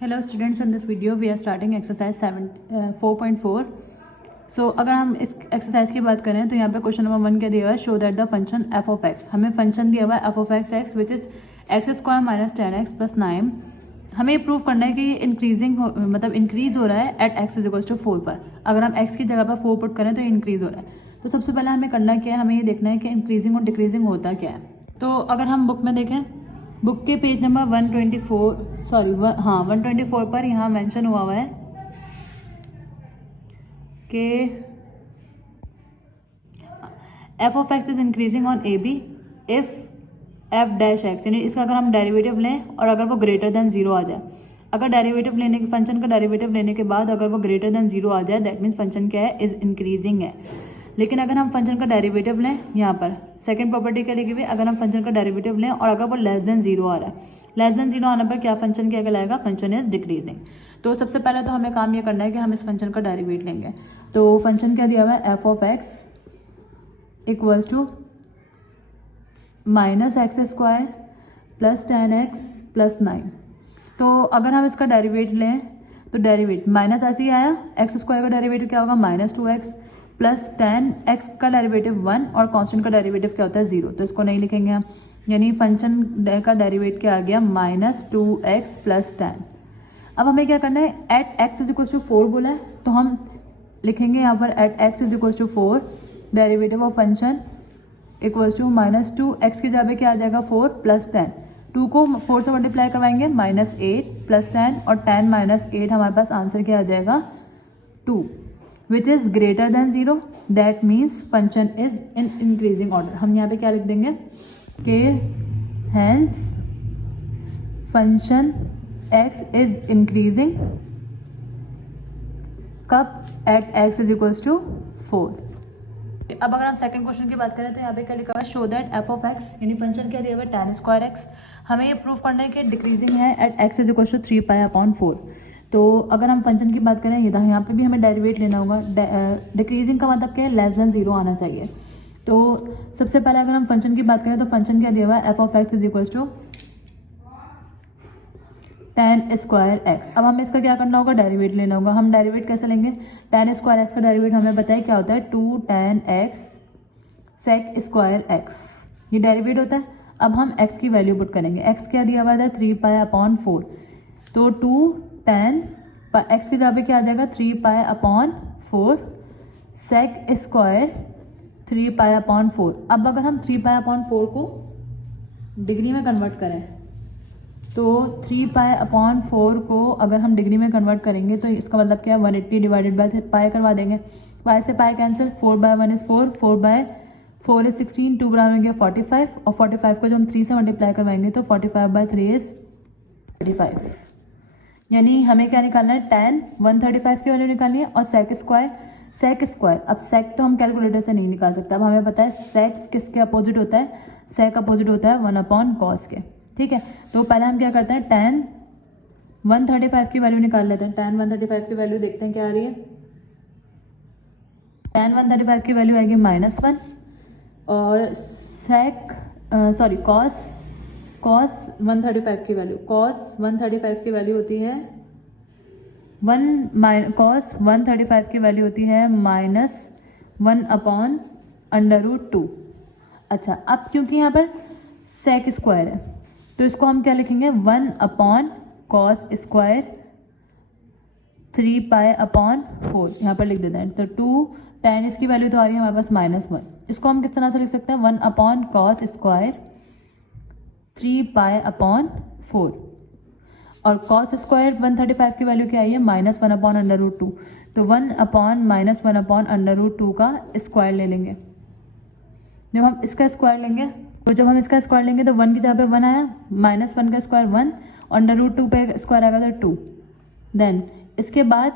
Hello students, in this video we are starting exercise 4.4। So अगर हम इस exercise की बात करें तो यहाँ पे क्वेश्चन नंबर 1 क्या दिया हुआ है, show that the function F of x. हमें फंक्शन दिया हुआ है F of x which is x square minus 10x plus 9। हमें प्रूव करना है कि ये इंक्रीजिंग मतलब इंक्रीज हो रहा है at x is equal to 4 पर। अगर हम एक्स की जगह पर 4 पुट करें तो ये इंक्रीज हो रहा है। तो सबसे पहले हमें करना क्या है, हमें ये देखना है कि इंक्रीजिंग और डिक्रीजिंग होता क्या है। तो अगर हम बुक में देखें, बुक के पेज नंबर 124 पर यहाँ मेंशन हुआ है कि f of x is increasing on a b if f dash x, यानी इसका अगर हम डेरिवेटिव लें और अगर वो ग्रेटर देन 0 आ जाए। अगर डेरिवेटिव लेने के फंक्शन का डेरिवेटिव लेने के बाद अगर वो ग्रेटर देन 0 आ जाए, दैट मीन्स फंक्शन क्या है, इज इंक्रीजिंग है। लेकिन अगर हम फंक्शन का डेरिवेटिव लें, यहाँ पर सेकंड प्रॉपर्टी के लिए भी अगर हम फंक्शन का डेरिवेटिव लें और अगर वो लेस देन 0 आ रहा है, लेस देन 0 आने पर क्या फंक्शन क्या कहलाएगा, फंक्शन इज डिक्रीजिंग। तो सबसे पहले तो हमें काम ये करना है कि हम इस फंक्शन का डेरिवेटिव लेंगे। तो फंक्शन क्या दिया हुआ है, F of x equals to minus x square plus 10x plus 9। तो अगर हम इसका डेरिवेटिव लें तो डेरिवेटिव माइनस ऐसे ही आया, एक्स स्क्वायर का डेरिवेटिव क्या होगा, माइनस 2x प्लस 10x का डेरिवेटिव 1 और कांस्टेंट का डेरिवेटिव क्या होता है, 0। तो इसको नहीं लिखेंगे हम, यानी फंक्शन का डेरिवेटिव क्या आ गया, माइनस 2x प्लस 10। अब हमें क्या करना है, at x is equal to 4 बोला है तो हम लिखेंगे यहाँ पर at x is equal to 4 derivative of function equals to minus 2x की जगह क्या आ जाएगा, 4 प्लस 10। 2 को 4 से मल्टीप्लाई करवाएंगे, माइनस 8 प्लस 10 और 10 माइनस 8 हमारे पास आंसर क्या आ जाएगा, 2 which is greater than 0। That means function is in increasing order. हम यहाँ पे क्या लिख देंगे कि hence function x is increasing कब, at x is equals to 4। अब अगर हम सेकंड क्वेश्चन की बात करें तो यहाँ पे क्या लिखा हुआ है, show that F of X, यानी फंक्शन क्या दिया हुआ है, tan स्क्वायर एक्स। हमें ये प्रूव करना है कि डिक्रीजिंग है at x is equal to 3 pi upon 4। तो अगर हम फंक्शन की बात करें, यहाँ पे भी हमें डेरिवेटिव लेना होगा। डिक्रीजिंग का मतलब क्या है, लेस देन 0 आना चाहिए। तो सबसे पहले अगर हम फंक्शन की बात करें तो फंक्शन क्या दिया हुआ है, F of x is equal to tan square x. अब हमें इसका क्या करना होगा, डेरिवेटिव लेना होगा। हम डेरिवेटिव कैसे लेंगे, tan स्क्वायर एक्स का डेरिवेटिव हमें बताया क्या होता है, 2 tan x sec square x, ये डेरिवेटिव होता है। अब हम x की वैल्यू पुट करेंगे, x क्या दिया हुआ था, 3 पाई अपॉन 4। तो 2 tan x की जगह पे क्या आ जाएगा, 3 pi upon 4 sec square 3 pi upon 4। अब अगर हम 3 पाई अपॉन 4 को डिग्री में कन्वर्ट करें तो 3 पाई अपॉन 4 को अगर हम डिग्री में कन्वर्ट करेंगे तो इसका मतलब क्या है, 180 डिवाइडेड बाय पाई करवा देंगे। पाई से pi cancel, 4 by 1 is 4, 4 by 4 is 16, 2 बनाएंगे 45 और 45 को जब हम 3 से मल्टीप्लाई करवाएंगे तो 45 बाय 3 इज 35। यानी हमें क्या निकालना है, tan 135 की वैल्यू निकालनी है और sec स्क्वायर। अब sec तो हम कैलकुलेटर से नहीं निकाल सकते। अब हमें पता है sec किसके अपोजिट होता है, sec अपोजिट होता है 1 अपॉन cos के, ठीक है। तो पहले हम क्या करते हैं, tan 135 की वैल्यू निकाल लेते हैं। tan 135 की वैल्यू देखते हैं क्या आ रही है, tan 135 की वैल्यू आएगी -1 और cos 135 की वैल्यू, cos 135 की वैल्यू होती है cos 135 की वैल्यू होती है -1 अपॉन √2। अच्छा, अब क्योंकि यहाँ पर sec स्क्वायर है तो इसको हम क्या लिखेंगे, 1 upon cos square 3 pi upon 4 यहाँ पर लिख देते हैं। तो 2 tan इसकी वैल्यू तो आ रही है हमारे पास -1। इसको हम किस तरह से लिख सकते हैं, 1 upon cos square 3 pi upon 4 और cos स्क्वायर 135 की वैल्यू क्या आई है, -1 अपॉन √2। तो 1 अपॉन -1 अपॉन √2 का स्क्वायर ले लेंगे। जब हम इसका स्क्वायर लेंगे तो जब हम इसका स्क्वायर लेंगे तो 1 की जगह पे 1 आया, -1 का स्क्वायर 1 और √2 पे स्क्वायर आएगा तो 2। देन इसके बाद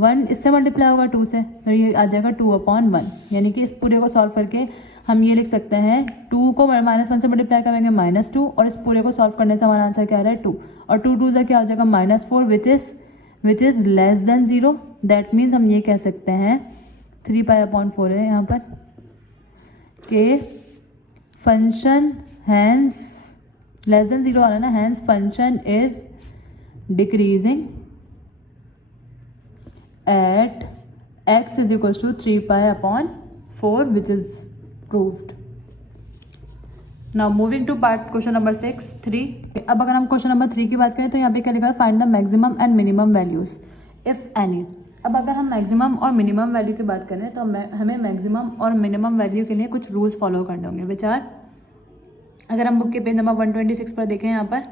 1 इससे मल्टीप्लाई होगा 2 से तो ये आ जाएगा 2 अपॉन 1। यानी कि इस पूरे को सॉल्व करके हम ये लिख सकते हैं, 2 को -1 से मल्टीप्लाई करेंगे -2 और इस पूरे को सॉल्व करने से हमारा आंसर क्या आ रहा है, 2 और 2 2 से क्या हो जाएगा, -4 which is less than 0। That means हम ये कह सकते हैं 3 पाई अपॉन 4 है यहाँ पर कि फंक्शन हैंस लेस देन 0 आना ना, hence function is decreasing at x is equal to 3π/4 which is proved. Now moving to part question number 3. अब अगर हम क्वेश्चन नंबर 3 की बात करें तो यहाँ पे क्या लिखा है, find the maximum and minimum values if any. अब अगर हम मैक्सिमम और मिनिमम वैल्यू की बात करें तो हमें मैक्सिमम और मिनिमम वैल्यू के लिए कुछ रूल्स फॉलो करने होंगे विच आर, अगर हम बुक के पेज नंबर 126 पर देखें यहाँ पर,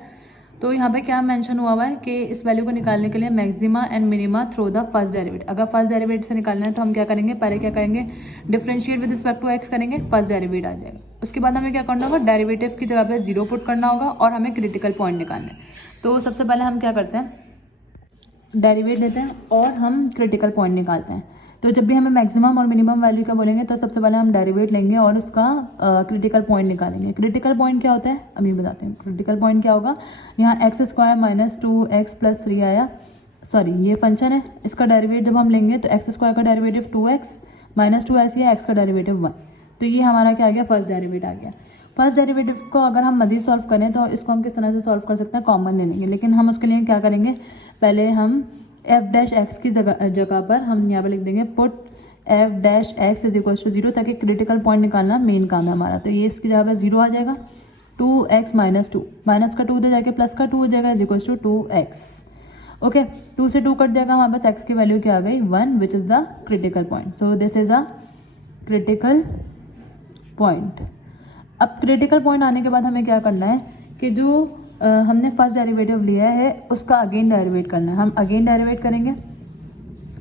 तो यहाँ पे क्या मेंशन हुआ है कि इस वैल्यू को निकालने के लिए maxima and minima through the first derivative. अगर फर्स्ट डेरिवेटिव से निकालना है तो हम क्या करेंगे, पहले क्या करेंगे, differentiate with respect to x करेंगे, फर्स्ट डेरिवेटिव आ जाएगा. उसके बाद हमें क्या करना होगा, डेरिवेटिव की जगह पे 0 पुट करना होगा और हमें क्रिटिकल पॉइंट निकालना है. तो सबसे पहले हम क्या करते हैं, डेरिवेटिव लेते हैं और हम क्रिटिकल पॉइंट निकालते हैं. तो जब भी हमें मैक्सिमम और मिनिमम वैल्यू का बोलेंगे तो सबसे पहले हम डेरिवेटिव लेंगे और उसका क्रिटिकल पॉइंट निकालेंगे. क्रिटिकल पॉइंट क्या होता है, अभी बताते हैं. क्रिटिकल पॉइंट क्या होगा, यहाँ x² - 2x + 3 आया, सॉरी ये फंक्शन है, इसका डेरिवेटिव जब हम लेंगे तो x² का डेरिवेटिव 2x - 2 ऐसी है, x का डेरिवेटिव 1. तो ये हमारा क्या आ गया, फर्स्ट डेरिवेटिव आ गया. फर्स्ट डेरिवेटिव को अगर हम मजीद सॉल्व करें तो इसको हम किस तरह से सॉल्व कर सकते हैं, कॉमन ले लेंगे. लेकिन हम उसके लिए क्या करेंगे, पहले हम f' की जगह पर हम यहाँ पे लिख देंगे put f' is equal to 0, ताकि क्रिटिकल पॉइंट निकालना मेन काम है हमारा. तो ये इसकी जगह पर 0 आ जाएगा. 2x - 2, माइनस का 2 उधर जाके प्लस का 2 हो जाएगा, is equal to 2x. Okay, 2 से 2 कट जाएगा, हमारे पास x की वैल्यू क्या आ गई, 1, विच is the critical point. So this is a critical point. अब क्रिटिकल पॉइंट आने के बाद हमें क्या करना है कि जो हमने फर्स्ट डेरिवेटिव लिया है उसका अगेन डेरिवेट करना है. हम अगेन डेरिवेट करेंगे.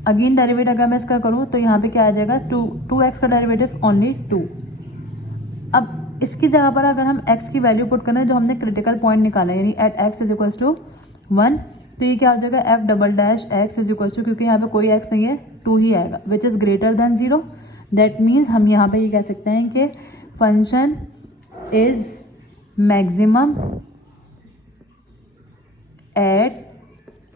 अगेन डेरिवेट अगर मैं इसका करूँ तो यहाँ पे क्या आ जाएगा, 2x का डेरिवेटिव ओनली 2. अब इसकी जगह पर अगर हम x की वैल्यू पुट करें जो हमने क्रिटिकल पॉइंट निकाला है, यानी at x is equal to 1, तो ये क्या हो जाएगा, f'' इज इक्वल टू, क्योंकि यहाँ पे कोई x नहीं है, 2 ही आएगा, which is greater than 0. That means हम यहाँ पे ये कह सकते हैं कि function is maximum at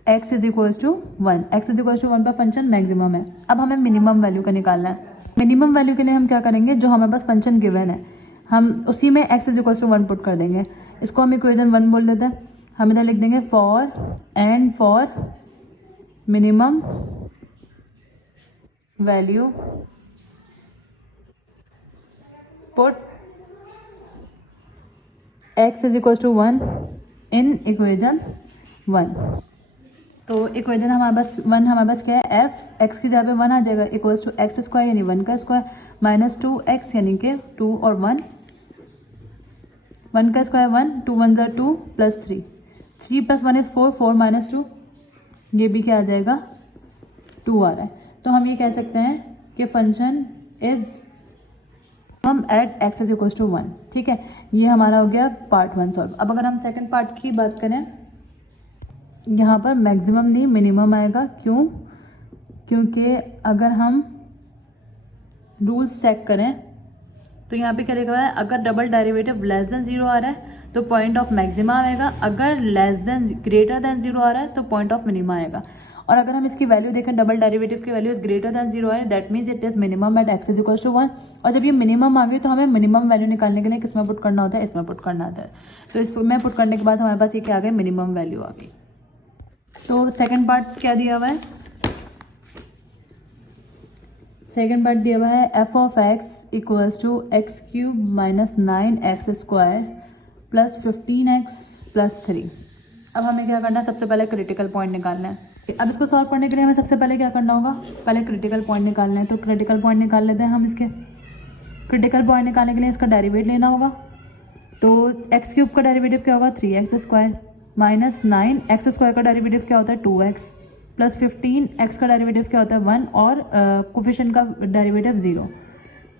x is equal to 1. x is equal to 1 पर फंक्शन मैक्सिमम है. अब हमें मिनिमम वैल्यू का निकालना है. मिनिमम वैल्यू के लिए हम क्या करेंगे, जो हमारे पास फंक्शन गिवन है हम उसी में x is equal to 1 put कर देंगे. इसको हम इक्वेशन 1 बोल देते हैं. हम इधर लिख देंगे for minimum value put x is equal to 1 in equation 1. तो इक्वेशन हमारे पास 1 हमारे पास क्या है, f x की जगह पे 1 आ जाएगा, इक्वल्स टू x² यानी 1 का स्क्वायर माइनस 2x यानी कि 2 और 1, 1 का स्क्वायर 1, 2 1 ज़ा 2 प्लस 3, 3 + 1 इज 4, 4 - 2, ये भी क्या आ जाएगा, 2 आ रहा है. तो हम ये कह सकते हैं कि फंक्शन इज हम at x is equal to 1. ठीक है, ये हमारा हो गया पार्ट 1 सॉल्व. अब अगर हम सेकंड पार्ट की बात करें, यहाँ पर मैक्सिमम नहीं मिनिमम आएगा. क्यों, क्योंकि अगर हम रूल्स चेक करें तो यहाँ पे क्या लिखा हुआ है, अगर डबल डेरिवेटिव लेस देन 0 आ रहा है तो पॉइंट ऑफ मैक्सिमा आएगा, अगर ग्रेटर देन 0 आ रहा है तो पॉइंट ऑफ मिनिमा आएगा. और अगर हम इसकी वैल्यू देखें, डबल डेरिवेटिव की वैल्यू इज ग्रेटर देन 0 है, that means it is minimum at x is equal to 1. और जब ये मिनिमम आ गई तो हमें मिनिमम वैल्यू निकालने के लिए किसमें पुट करना होता है, इसमें पुट करना होता है. तो इसमें पुट करने के बाद हमारे पास ये क्या आ गया, मिनिमम वैल्यू आ गई. तो सेकंड पार्ट क्या दिया हुआ है, सेकंड पार्ट दिया हुआ है f(x) equals to x³ - 9x² plus 15x plus 3. अब हमें क्या करना है, सबसे पहले क्रिटिकल पॉइंट निकालना है. अब इसको सॉल्व करने के लिए हमें सबसे पहले क्या करना होगा, पहले क्रिटिकल पॉइंट निकालना है. तो क्रिटिकल पॉइंट निकाल लेते हैं हम. इसके क्रिटिकल पॉइंट निकालने के लिए इसका डेरिवेटिव लेना होगा. तो x³ का डेरिवेटिव क्या होगा, 3x² माइनस 9x² का डेरिवेटिव क्या होता है, 2x प्लस 15x का डेरिवेटिव क्या होता है, 1 और कोफिशिएंट का डेरिवेटिव 0.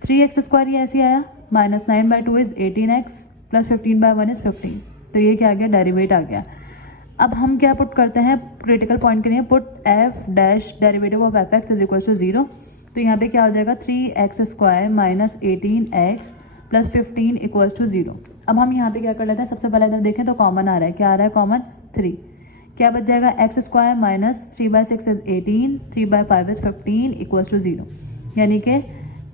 3x² ये ऐसे आया, -9/2 इज 18x प्लस 15/1 इज 15. तो ये क्या आ गया, डेरिवेट आ गया. अब हम क्या पुट करते हैं क्रिटिकल पॉइंट के लिए, put f' derivative of f(x) is equal to 0. तो यहाँ पे क्या हो जाएगा, 3x² minus 18x plus 15 equals to 0. अब हम यहाँ पे क्या कर लेते हैं, सबसे पहले इधर देखें तो कॉमन आ रहा है, क्या आ रहा है कॉमन, 3. क्या बच जाएगा, x² minus 3/6 is 18, 3/5 is 15 equals to 0. यानी कि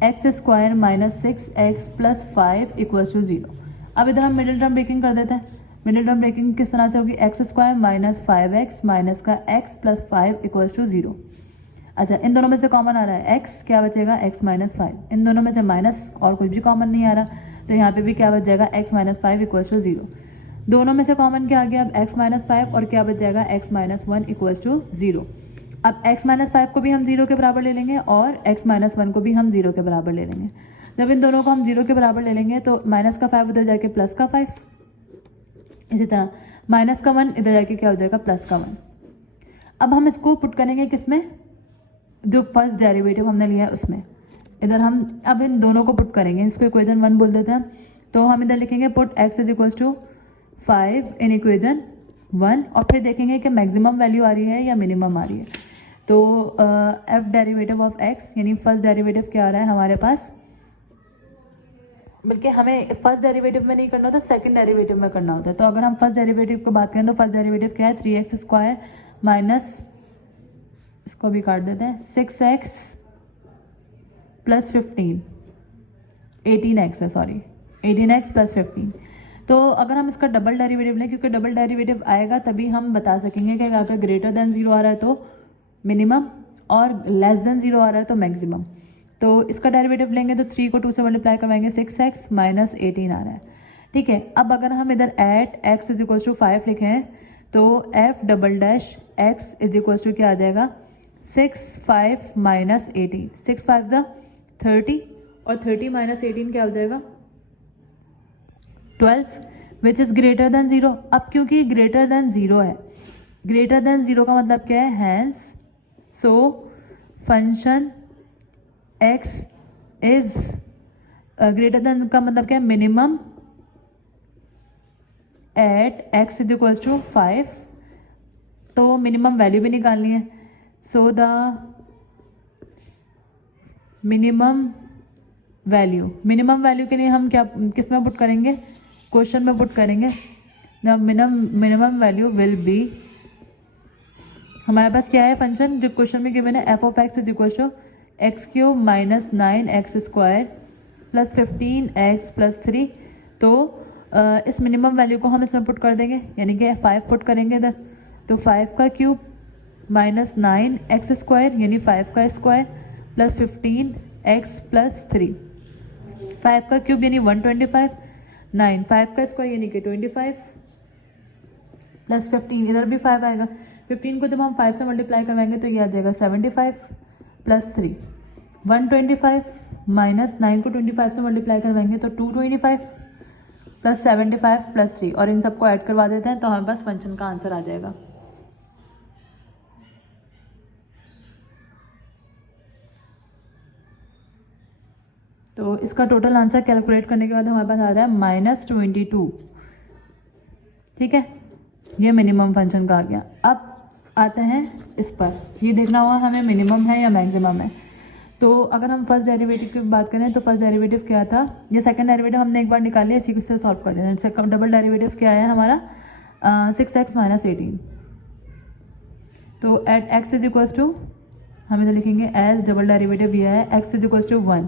x² minus 6x plus 5 equals to 0. अब इधर हम मिडिल टर्म ब्रेकिंग कर देते हैं. मिडिल टर्म ब्रेकिंग किस तरह से होगी, x square minus 5x minus का x प्लस 5 इक्वल्स टू 0। अच्छा, इन दोनों में से कॉमन आ रहा है x, क्या बचेगा x माइनस 5। इन दोनों में से माइनस और कुछ भी कॉमन नहीं आ रहा, तो यहाँ पे भी क्या बच जाएगा x माइनस 5 इक्वल्स टू 0। दोनों में से कॉमन क्या आ गया, अब x माइनस 5 और क्या बच जाएगा x माइनस 1 इक्वल्स टू 0। अब x माइनस 5 को भी हम 0 के बराबर ले लेंगे और x माइनस 1 को भी हम 0 के बराबर ले लेंगे। जब इन दोनों को हम 0 के बराबर ले लेंगे तो माइनस का 5 उधर जाके प्लस का 5, इसी तरह माइनस का 1 इधर जाके क्या हो जाएगा, प्लस का 1। अब हम इसको पुट करेंगे किसमें, जो फर्स्ट डेरिवेटिव हमने लिया है उसमें। इधर हम अब इन दोनों को पुट करेंगे, इसको इक्वेशन 1 बोल देते हैं। तो हम इधर लिखेंगे put x is equals to 5 in equation 1 और फिर देखेंगे कि मैक्सिमम वैल्यू आ रही है या मिनिमम आ रही है। तो f डेरिवेटिव ऑफ x यानी फर्स्ट डेरिवेटिव क्या आ रहा है हमारे पास, बल्कि हमें फर्स्ट डेरिवेटिव में नहीं करना होता, सेकंड डेरिवेटिव में करना होता है। तो अगर हम फर्स्ट डेरिवेटिव की बात करें तो फर्स्ट डेरिवेटिव क्या है, 3x स्क्वायर माइनस, इसको भी काट देते हैं, 6x प्लस 15, 18x है, सॉरी 18x प्लस 15। तो अगर हम इसका डबल डेरिवेटिव लें, क्योंकि डबल डेरिवेटिव आएगा तभी हम बता सकेंगे कि अगर ग्रेटर देन 0 आ रहा है तो मिनिमम और लेस देन 0 आ रहा है तो मैक्सिमम। तो इसका डेरिवेटिव लेंगे तो 3 को 2 से मल्टीप्लाई करवाएंगे, 6x माइनस 18 आ रहा है। ठीक है, अब अगर हम इधर at x is equals to 5 लिखें तो f double dash x is equals to क्या आ जाएगा, 6 5 माइनस 18, 6 5 ज़ा 30 और 30 माइनस 18 क्या हो जाएगा, 12 विच इज़ ग्रेटर देन 0। अब क्योंकि ग्रेटर देन 0 है, ग्रेटर देन 0 का मतलब क्या है, hence so function x is greater than का मतलब क्या है, minimum at x is equals to 5। तो मिनिमम वैल्यू भी निकालनी है, सो द मिनिमम वैल्यू के लिए हम क्या किस में पुट करेंगे, क्वेश्चन में पुट करेंगे। The minimum value will B, हमारे पास क्या है फंक्शन जो क्वेश्चन में गिवन है, F of x is equal to x cube minus 9x square plus 15x plus 3। तो इस मिनिमम वैल्यू को हम इसमें पुट कर देंगे, यानी कि 5 पुट करेंगे इधर, तो 5 का क्यूब माइनस 9x स्क्वायर यानी 5 का स्क्वायर प्लस 15x प्लस 3। 5 का क्यूब यानी 125, 9 5 का स्क्वायर यानी कि 25 प्लस 15, इधर भी 5 आएगा। 15 को जब हम 5 से मल्टीप्लाई करवाएंगे तो ये आ जाएगा 75 प्लस 3, 125 माइनस 9 को 25 से मल्टीप्लाई करवाएंगे तो 225 प्लस 75 प्लस 3, और इन सबको ऐड करवा देते हैं तो हमारे पास फंक्शन का आंसर आ जाएगा। तो इसका टोटल आंसर कैलकुलेट करने के बाद हमारे पास आ रहा है -22। ठीक है, ये मिनिमम फंक्शन का आ गया। अब आते हैं इस पर, ये देखना होगा हमें मिनिमम है या मैक्सिमम है। तो अगर हम फर्स्ट डेरिवेटिव की बात करें तो फर्स्ट डेरिवेटिव क्या था, ये सेकंड डेरिवेटिव हमने एक बार निकाल लिया, इसी से सॉल्व कर देना। सेकंड डबल डेरिवेटिव क्या है हमारा, 6x माइनस 18। तो at x is equals to, हम इधर लिखेंगे एज डबल डेरिवेटिव ये है x is equals to 1,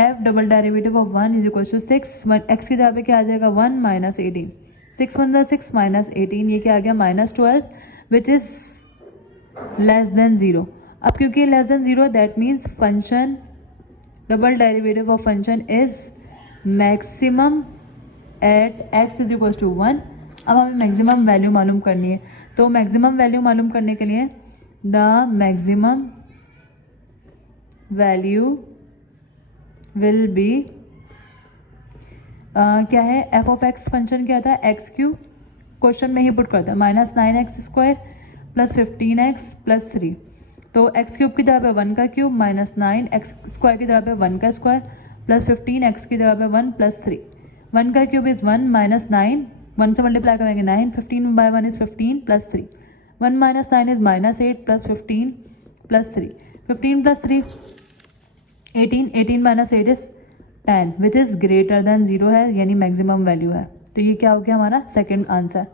f double derivative of 1 is equals to 6, x की जगह पे क्या आ जाएगा 1 माइनस 18, 6 1 6 माइनस 18, ये क्या आ गया -12 विच इज लेस देन 0। अब क्योंकि less than 0 that means function double derivative of function is maximum at x is equals to 1। अब हमें मैक्सिमम वैल्यू मालूम करनी है, तो मैक्सिमम वैल्यू मालूम करने के लिए the maximum value will B क्या है, एफ ऑफ एक्स फंक्शन क्या था, एक्स क्यूब, क्वेश्चन में ही पुट करता है, -9x square plus 15x plus 3। तो एक्स क्यूब की जगह पे 1 का क्यूब माइनस 9x स्क्वायर की जगह पे 1 का स्क्वायर प्लस 15x की जगह पे 1 प्लस 3। 1 का क्यूब इज 1 माइनस 9, 1 से मल्टीप्लाई करेंगे 9, 15 by 1 is 15 plus 3, 1 minus 9 is -8 plus 15 plus 3, 15 plus 3 18, 18 minus 8 is 10 which is greater than 0 है, यानी मैक्सिमम वैल्यू है। तो ये क्या हो गया हमारा सेकंड आंसर,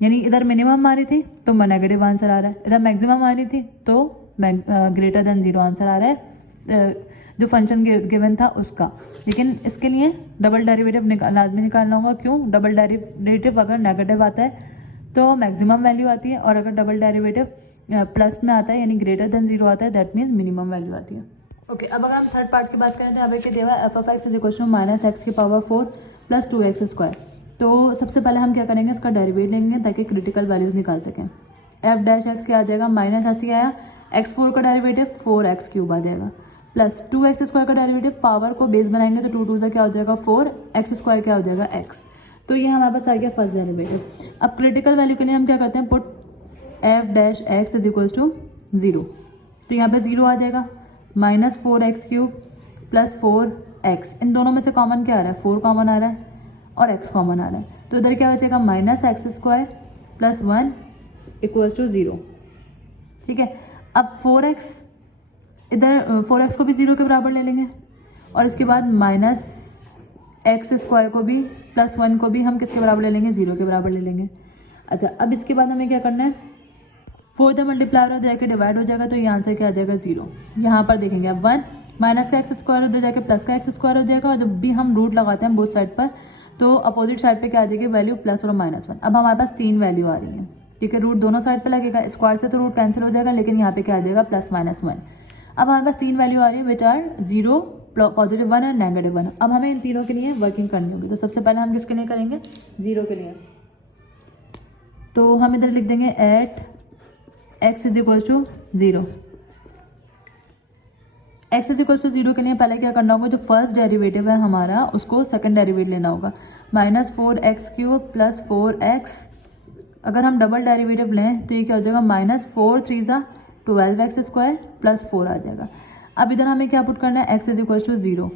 यानी इधर मिनिमम आ रही थी तो नेगेटिव आंसर आ रहा है, इधर मैक्सिमम आ रही थी तो ग्रेटर देन 0 आंसर आ रहा है, जो फंक्शन गिवन था उसका। लेकिन इसके लिए डबल डेरिवेटिव लाजमी निकालना होगा। क्यों? डबल डेरिवेटिव अगर नेगेटिव आता है तो मैक्सिमम वैल्यू आती है, और अगर डबल डेरिवेटिव प्लस में आता है यानी ग्रेटर देन 0 आता है, दैट मीन्स मिनिमम वैल्यू आती है। ओके, अब अगर हम थर्ड पार्ट की बात करें तो यहाँ पे क्या दिया हुआ है, F of x is equal to minus x की पावर 4 प्लस 2x स्क्वायर। तो सबसे पहले हम क्या करेंगे, इसका डेरिवेटिव लेंगे ताकि क्रिटिकल वैल्यूज निकाल सकें। एफ डैश एक्स क्या आ जाएगा, माइनस ऐसे आया, x4 का डेरिवेटिव 4x क्यूब आ जाएगा, प्लस 2x स्क्वायर का डेरिवेटिव, पावर को बेस बनाएंगे तो 2 2 से क्या हो जाएगा 4, x स्क्वायर क्या हो जाएगा x। तो ये हमारे पास आ गया फर्स्ट डेरिवेटिव। अब क्रिटिकल वैल्यू के लिए हम क्या करते हैं, put f dash x is equal to 0। तो यहाँ पे 0 आ जाएगा, minus 4x cube plus 4x, इन दोनों में से कॉमन क्या आ रहा है, 4 कॉमन आ रहा है और x कॉमन आ रहा है। तो इधर क्या बचेगा, minus x square plus 1 equals to 0। ठीक है, अब 4x इधर 4x को भी 0 के बराबर ले लेंगे, और इसके बाद माइनस एक्स स्क्वायर को भी प्लस 1 को भी हम किसके बराबर ले लेंगे, 0 के बराबर ले लेंगे। अच्छा, अब इसके बाद हमें क्या करना है, 4 द मल्टीप्लायर उधर जाके डिवाइड हो जाएगा, तो यहाँ से क्या आ जाएगा 0। यहाँ पर देखेंगे अब 1 माइनस का एक्स स्क्वायर उधर जाके प्लस का एक्स स्क्वायर हो जाएगा, और जब भी हम रूट लगाते हैं बोथ साइड पर तो अपोजिट साइड पे क्या आ जाएगी वैल्यू, प्लस और -1। अब हमारे पास 3 वैल्यू आ रही है। ठीक है, रूट दोनों साइड पे लगेगा, स्क्वायर से तो रूट कैंसिल हो जाएगा, लेकिन यहाँ पे क्या आ जाएगा प्लस -1। अब हमारे पास 3 वैल्यू आ रही है विच आर 0, पॉजिटिव 1 और नेगेटिव 1। अब हमें इन तीनों के लिए वर्किंग करनी होगी। तो सबसे पहले हम किसके लिए करेंगे, 0 के लिए। तो हम इधर लिख देंगे at x is equal to 0। X is equal to 0 के लिए पहले क्या करना होगा, जो फर्स्ट डेरिवेटिव है हमारा उसको सेकंड डेरिवेटिव लेना होगा, minus 4x cube plus 4x। अगर हम डबल डेरिवेटिव लें तो ये क्या हो जाएगा, माइनस 4 3 ज़ा 12x स्क्वायर प्लस 4 आ जाएगा। अब इधर हमें क्या पुट करना है, x इज इक्वल टू 0,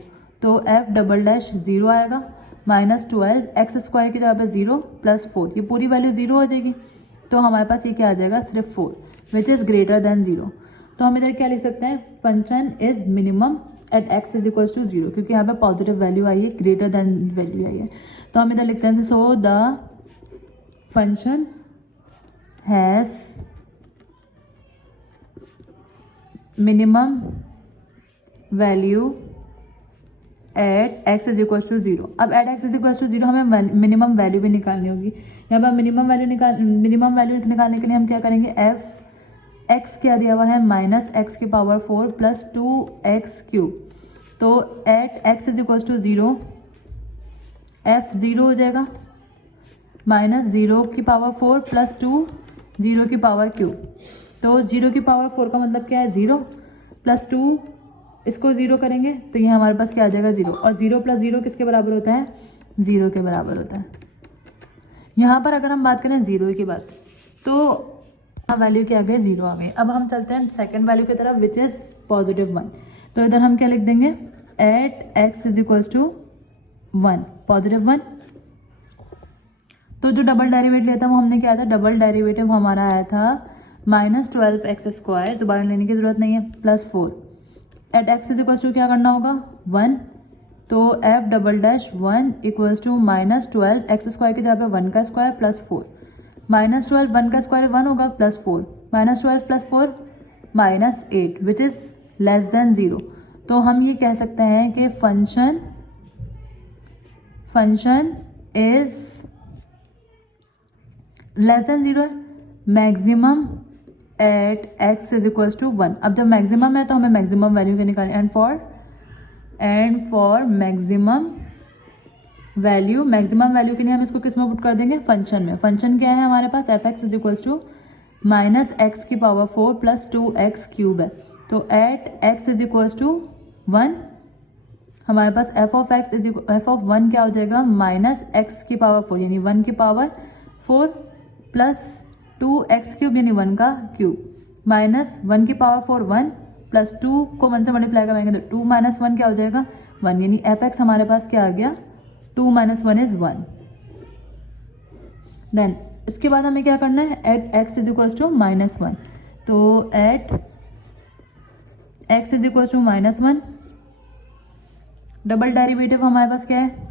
तो f डबल डैश 0 आएगा, माइनस 12x स्क्वायर की जगह पे 0 प्लस 4, ये पूरी वैल्यू 0 हो जाएगी। तो हमारे पास ये क्या आ जाएगा, सिर्फ 4 विच इज़ ग्रेटर देन 0। तो हम इधर क्या लिख सकते हैं, function is minimum at x is equal to 0, क्योंकि यहाँ पे पॉजिटिव वैल्यू आई है, ग्रेटर देन वैल्यू आई है। तो हम इधर लिखते हैं, so the function has minimum value at x is equal to 0। अब at x is equal to 0 हमें मिनिमम वैल्यू भी निकालनी होगी। यहाँ पर मिनिमम वैल्यू निकालने के लिए हम क्या करेंगे, एफ एक्स क्या दिया हुआ है, माइनस एक्स की पावर 4 प्लस 2x क्यूब। तो at x is equal to 0, f 0 हो जाएगा, माइनस 0 की पावर 4 प्लस 2 0 की पावर क्यूब। तो 0 की पावर 4 का मतलब क्या है, 0 प्लस 2, इसको 0 करेंगे तो ये हमारे पास क्या आ जाएगा 0, और 0 प्लस 0 किसके बराबर होता है, 0 के बराबर होता है। यहाँ पर अगर हम बात करें 0 की बात, तो वैल्यू क्या आ गई, 0 आ गई। अब हम चलते हैं सेकंड वैल्यू की तरफ विच इज़ पॉजिटिव 1। तो इधर हम क्या लिख देंगे, at x is equals to 1, positive 1। तो जो डबल डेरिवेटिव लिया था वो हमने क्या था, डबल डेरिवेटिव हमारा आया था माइनस 12x स्क्वायर, दोबारा लेने की जरूरत नहीं है, plus 4। At x is equals to क्या करना होगा, 1। तो f double dash 1 equals to minus 12x square की जगह पे 1 का स्क्वायर प्लस 4, माइनस 12 1 का स्क्वायर 1 होगा plus 4, minus 12 plus 4 minus 8 which is less than 0। तो हम ये कह सकते हैं कि फंक्शन इज लेस देन 0 है, maximum at x is equals to 1। अब जब मैक्सिमम है तो हमें मैक्सिमम वैल्यू के निकालें, एंड फॉर मैक्सिमम वैल्यू के लिए हम इसको किस में पुट कर देंगे, फंक्शन में। फंक्शन क्या है हमारे पास, F X is equals to minus x की पावर 4 प्लस 2x क्यूब है। तो at x is equals to 1, हमारे पास एफ ऑफ 1 क्या हो जाएगा, माइनस एक्स की पावर 4 यानी 1 की पावर 4 प्लस 2x क्यूब यानी 1 का क्यूब, माइनस 1 की पावर 4 1 प्लस 2 को 1 से मल्टीप्लाई करेंगे तो 2 माइनस 1 क्या हो जाएगा, 1, यानी एफ एक्स हमारे पास क्या आ गया, 2 माइनस 1 इज 1। देन इसके बाद हमें क्या करना है, at x is equals to minus 1। तो at x is equals to minus 1, double derivative हमारे पास क्या है,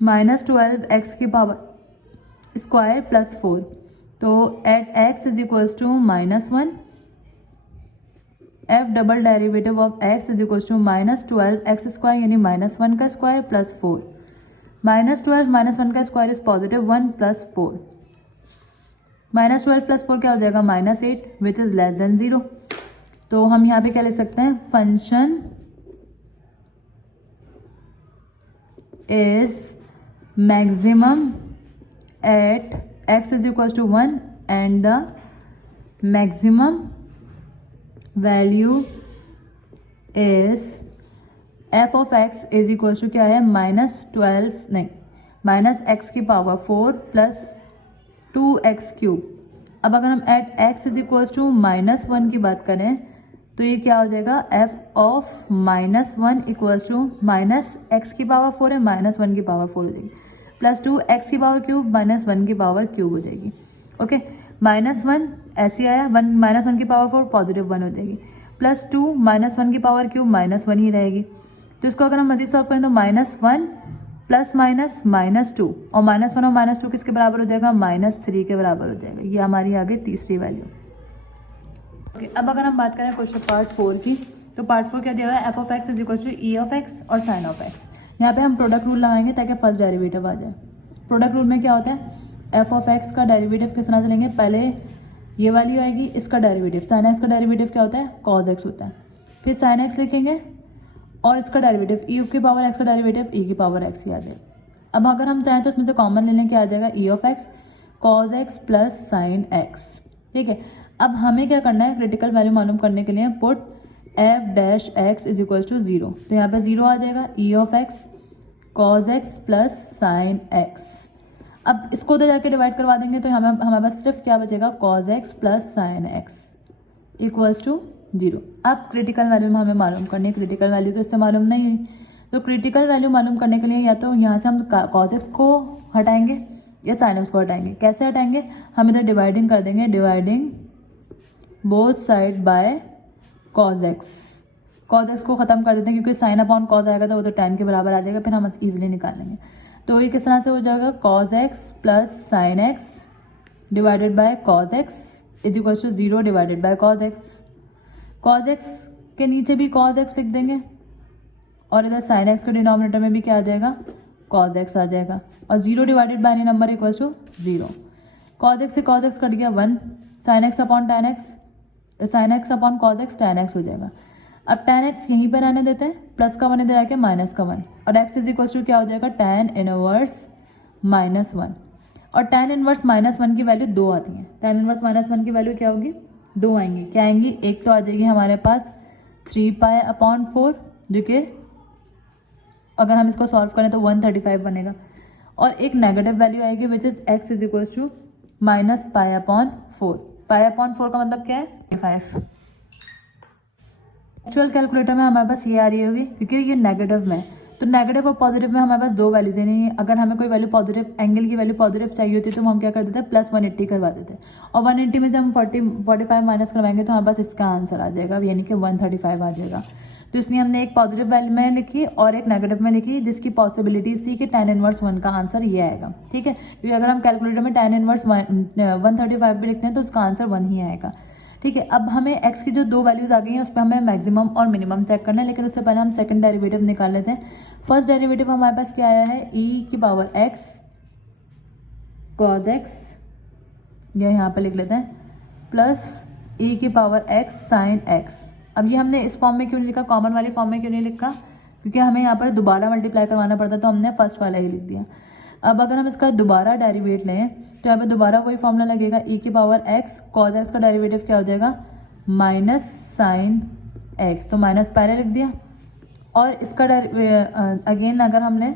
माइनस 12x की पावर स्क्वायर प्लस 4। तो at x is equals to minus 1, f double derivative of x is equal to -12x² यानी -1 का square plus 4। -12 -1 का square is positive 1 plus 4। -12 plus 4 क्या हो जाएगा -8 विच इज लेस देन 0। तो हम यहाँ पे क्या लिख सकते हैं, function is maximum at x is equal to 1 and the maximum value is f of x is equal to क्या है -12 नहीं -x की पावर 4 प्लस 2x³ अब अगर हम at x is equal to -1 की बात करें तो ये क्या हो जाएगा, f of -1 equal to -x की पावर 4 है -1 की पावर 4 हो जाएगी प्लस 2x की पावर क्यूब -1 की पावर क्यूब हो जाएगी। ओके, -1 ऐसे आया, -1 की पावर 4 पॉजिटिव 1 हो जाएगी प्लस 2 -1 की पावर क्यूब -1 ही रहेगी। तो इसको अगर हम मजीद सॉल्व करें तो -1 प्लस माइनस -2 और -1 और -2 किसके बराबर हो जाएगा, -3 के बराबर हो जाएगा। ये हमारी आ गई तीसरी वैल्यू। ओके, अब अगर हम बात करें क्वेश्चन पार्ट 4 की, तो पार्ट 4 क्या दिया हुआ है, f of x is equal to e of x और sin ऑफ x। यहाँ पे हम प्रोडक्ट रूल लगाएंगे ताकि फर्स्ट डेरिवेटिव आ जाए। प्रोडक्ट रूल में क्या होता है, f ऑफ x का डेरिवेटिव किस तरह से लेंगे, पहले ये वाली आएगी, इसका डेरिवेटिव sin x का डेरिवेटिव क्या होता है, cos x होता है, फिर sin x लिखेंगे और इसका डेरिवेटिव e की पावर x का डेरिवेटिव e की पावर x ही आ जाएगा। अब अगर हम चाहें तो इसमें से कॉमन ले लें, क्या आ जाएगा, e of x cos x plus sin x। ठीक है, अब हमें क्या करना है, क्रिटिकल वैल्यू मालूम करने के लिए put f dash x is equal to 0। तो यहाँ पे 0 आ जाएगा, e of x cos x plus sin x। अब इसको उधर जाके डिवाइड करवा देंगे तो हमारे पास सिर्फ क्या बचेगा, cos x plus sin x equals to 0। अब क्रिटिकल वैल्यू में हमें मालूम करनी है, क्रिटिकल वैल्यू तो इससे मालूम नहीं है, तो क्रिटिकल वैल्यू मालूम करने के लिए या तो यहाँ से हम cos x को हटाएंगे या sin x को हटाएंगे। कैसे हटाएंगे, हम इधर डिवाइडिंग कर देंगे, dividing both side by cos x। cos x को खत्म कर देते हैं क्योंकि sin अपॉन cos आएगा तो वो तो tan के बराबर आ जाएगा, फिर हम इजीली निकाल लेंगे। तो ये किस तरह से हो जाएगा, cos x plus sin x divided by cos x is equal to 0 divided by cos x। cos x के नीचे भी cos x लिख देंगे और इधर sin x के डिनोमिनेटर में भी क्या आ जाएगा, cos x आ जाएगा और 0 divided by any number equal to 0। cos x से cos x कट गया 1, sin x upon tan x, sin x upon cos x tan x हो जाएगा। अब tan x यहीं पर रहने देते हैं, प्लस का 1 इधर आके माइनस का 1 और x इज इक्वल टू क्या हो जाएगा, tan इनवर्स -1 और tan इनवर्स -1 की वैल्यू 2 आती है। tan इनवर्स -1 की वैल्यू क्या होगी, 2 आएंगी। क्या आएंगी, एक तो आ जाएगी हमारे पास 3π/4 जो कि अगर हम इसको सॉल्व करें तो 135 बनेगा और एक नेगेटिव वैल्यू आएगी which is x is equal to -π/4। π/4 का मतलब क्या है, 5। एक्चुअल कैलकुलेटर में हमारे पास ये आ रही होगी क्योंकि ये नेगेटिव में, तो नेगेटिव और पॉजिटिव में हमारे पास 2 वैल्यू देनी है। अगर हमें कोई वैल्यू पॉजिटिव, एंगल की वैल्यू पॉजिटिव चाहिए होती तो हम क्या कर देते हैं, प्लस 180 करवा देते हैं और 180 में से हम 45 माइनस करवाएंगे तो हमारे पास इसका आंसर आ जाएगा, यानी कि 135 आ जाएगा। तो इसलिए हमने एक पॉजिटिव वैल्यू में लिखी और एक नेगेटिव में लिखी जिसकी पॉसिबिलिटीज थी कि tan इनवर्स 1 का आंसर ये आएगा। ठीक है, क्योंकि अगर हम कैलकुलेटर में tan इनवर्स 135 भी लिखते हैं तो उसका आंसर 1 ही आएगा। ठीक है, अब हमें x की जो 2 वैल्यूज आ गई हैं उस पर हमें मैक्सिमम और मिनिमम चेक करना है, लेकिन उससे पहले हम सेकंड डेरिवेटिव निकाल लेते हैं। फर्स्ट डेरिवेटिव हमारे पास क्या आया है, e की पावर x cos x, ये यहाँ पे लिख लेते हैं, प्लस e की पावर x sin x। अब ये हमने इस फॉर्म में क्यों नहीं लिखा, कॉमन वाली फॉर्म में क्यों नहीं लिखा, क्योंकि हमें यहाँ पर दोबारा मल्टीप्लाई करवाना पड़ता तो हमने फर्स्ट वाला ही लिख दिया। अब अगर हम इसका दोबारा डेरिवेट लें तो यहाँ पे दोबारा वही फॉर्मूला लगेगा, e की पावर x cos x का डेरिवेटिव क्या हो जाएगा, माइनस साइन x, तो माइनस पहले लिख दिया और इसका अगेन अगर हमने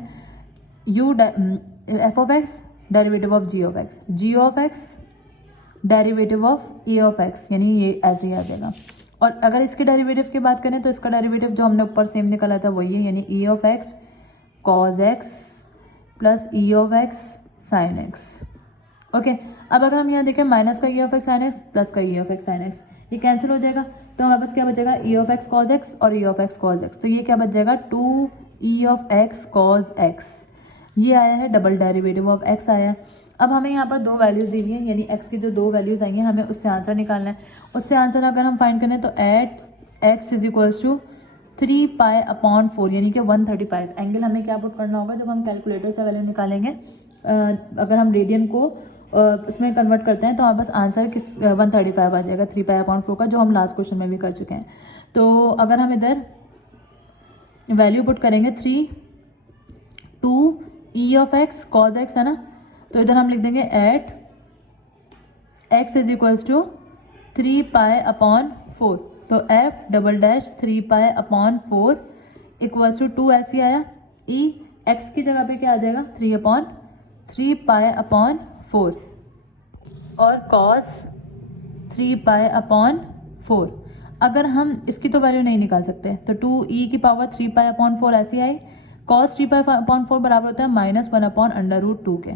f of x derivative of g of x, g of x derivative of e of x, यानी ये ऐसे ही आ जाएगा। और अगर इसके डेरिवेटिव की बात करें तो इसका डेरिवेटिव जो हमने ऊपर सेम निकाला था वही है, यानी e of x cos x plus e of x sin x। Okay, अब अगर हम यहाँ देखें माइनस का e of x sin x plus का e of x sin x, ये कैंसिल हो जाएगा तो हमारे पास क्या बचेगा, e of x cos x और e of x cos x, तो ये क्या बच जाएगा, 2e of x cos x। ये आया है डबल डेरिवेटिव ऑफ x आया है। अब हमें यहाँ पर 2 वैल्यूज दी हुई हैं, यानी x की जो 2 वैल्यूज आई हैं हमें उससे आंसर निकालना है। उससे आंसर अगर हम फाइंड करें तो at x is equals to 3 pi upon 4 यानी कि 135। एंगल हमें क्या पुट करना होगा जब हम कैलकुलेटर से वैल्यू निकालेंगे, अगर हम रेडियन को उसमें कन्वर्ट करते हैं तो हमारे पास आंसर 135 आ जाएगा 3 पाई अपॉन 4 का, जो हम लास्ट क्वेश्चन में भी कर चुके हैं। तो अगर हम इधर वैल्यू पुट करेंगे 3 2 e of x cos x है ना, तो इधर हम लिख देंगे at x is equals to 3 pi upon 4। तो f double dash 3 pi upon 4 equals to 2 ऐसे आया। ई एक्स की जगह पे क्या आ जाएगा 3 पाई अपॉन 4 और कॉस 3 पाई अपॉन 4। अगर हम इसकी तो वैल्यू नहीं निकाल सकते तो 2 ई की पावर 3 पाई अपॉन 4 ऐसी आई। कॉस 3 पाई अपॉन 4 बराबर होता है -1 अपॉन अंडर रूट 2 के।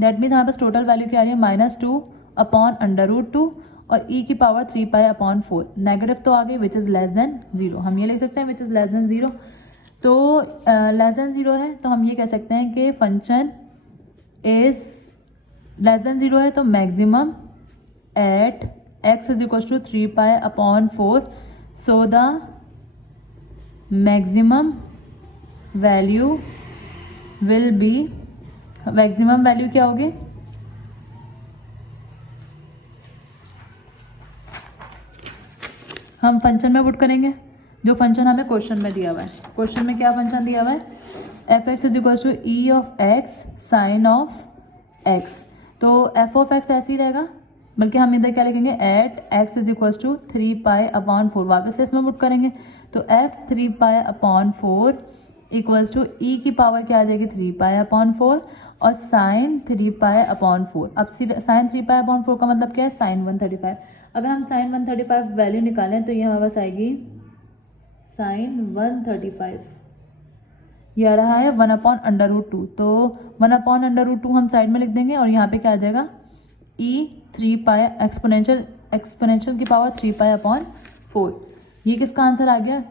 दैट मीन्स हमारे पास टोटल वैल्यू क्या आ रही है -2 अपॉन अंडर रूट 2 और ई की पावर 3 पाई अपॉन 4। नेगेटिव तो आ गई विच इज़ लेस देन 0, हम ये लिख सकते हैं विच इज़ लेस देन 0। तो लेस देन 0 है तो हम ये कह सकते हैं कि फंक्शन इज लेस देन 0 है, तो maximum at x is equal to 3 pi upon 4। So the maximum value will be, maximum value क्या होगी हम फंक्शन में पुट करेंगे, जो फंक्शन हमें क्वेश्चन में दिया हुआ है। क्वेश्चन में क्या फंक्शन दिया हुआ है, F X is equal to E of X sine of X. तो एफ ऑफ एक्स ऐसे ही रहेगा, बल्कि हम इधर क्या लिखेंगे at x is equal to 3 pi upon 4। वापस से इसमें पुट करेंगे तो F 3 pi upon 4 equals to E की पावर क्या आ जाएगी 3 पाई अपॉन 4 और साइन 3 पाई अपॉन 4। अब साइन 3 पाई अपॉन 4 का मतलब क्या है साइन 135। अगर हम साइन 135 वैल्यू निकालें तो ये हमारे पास आएगी साइन 135, ये आ रहा है 1 अपॉन अंडर रूट 2। तो 1 अपॉन अंडर रूट 2 हम साइड में लिख देंगे और यहाँ पे क्या आ जाएगा ई 3 पाई एक्सपोनेंशियल की पावर 3 पाई अपॉन 4। ये किसका आंसर आ गया,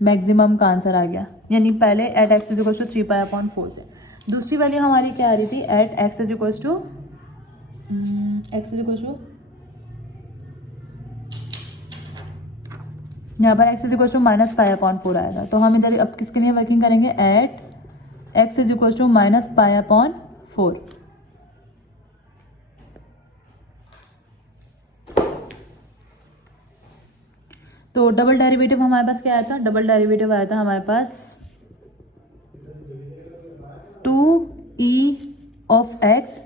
मैक्सिमम का आंसर आ गया, यानी पहले at x is equal to 3 pi upon 4 से। दूसरी वैल्यू हमारी क्या आ रही थी at x is equal to यहाँ पर x is equal to minus pi upon 4 आएगा। तो हम इधर अब किसके लिए वर्किंग करेंगे at x is equal to minus pi upon 4। तो डबल डेरिवेटिव हमारे पास क्या आया था, डबल डेरिवेटिव आया था हमारे पास 2e of x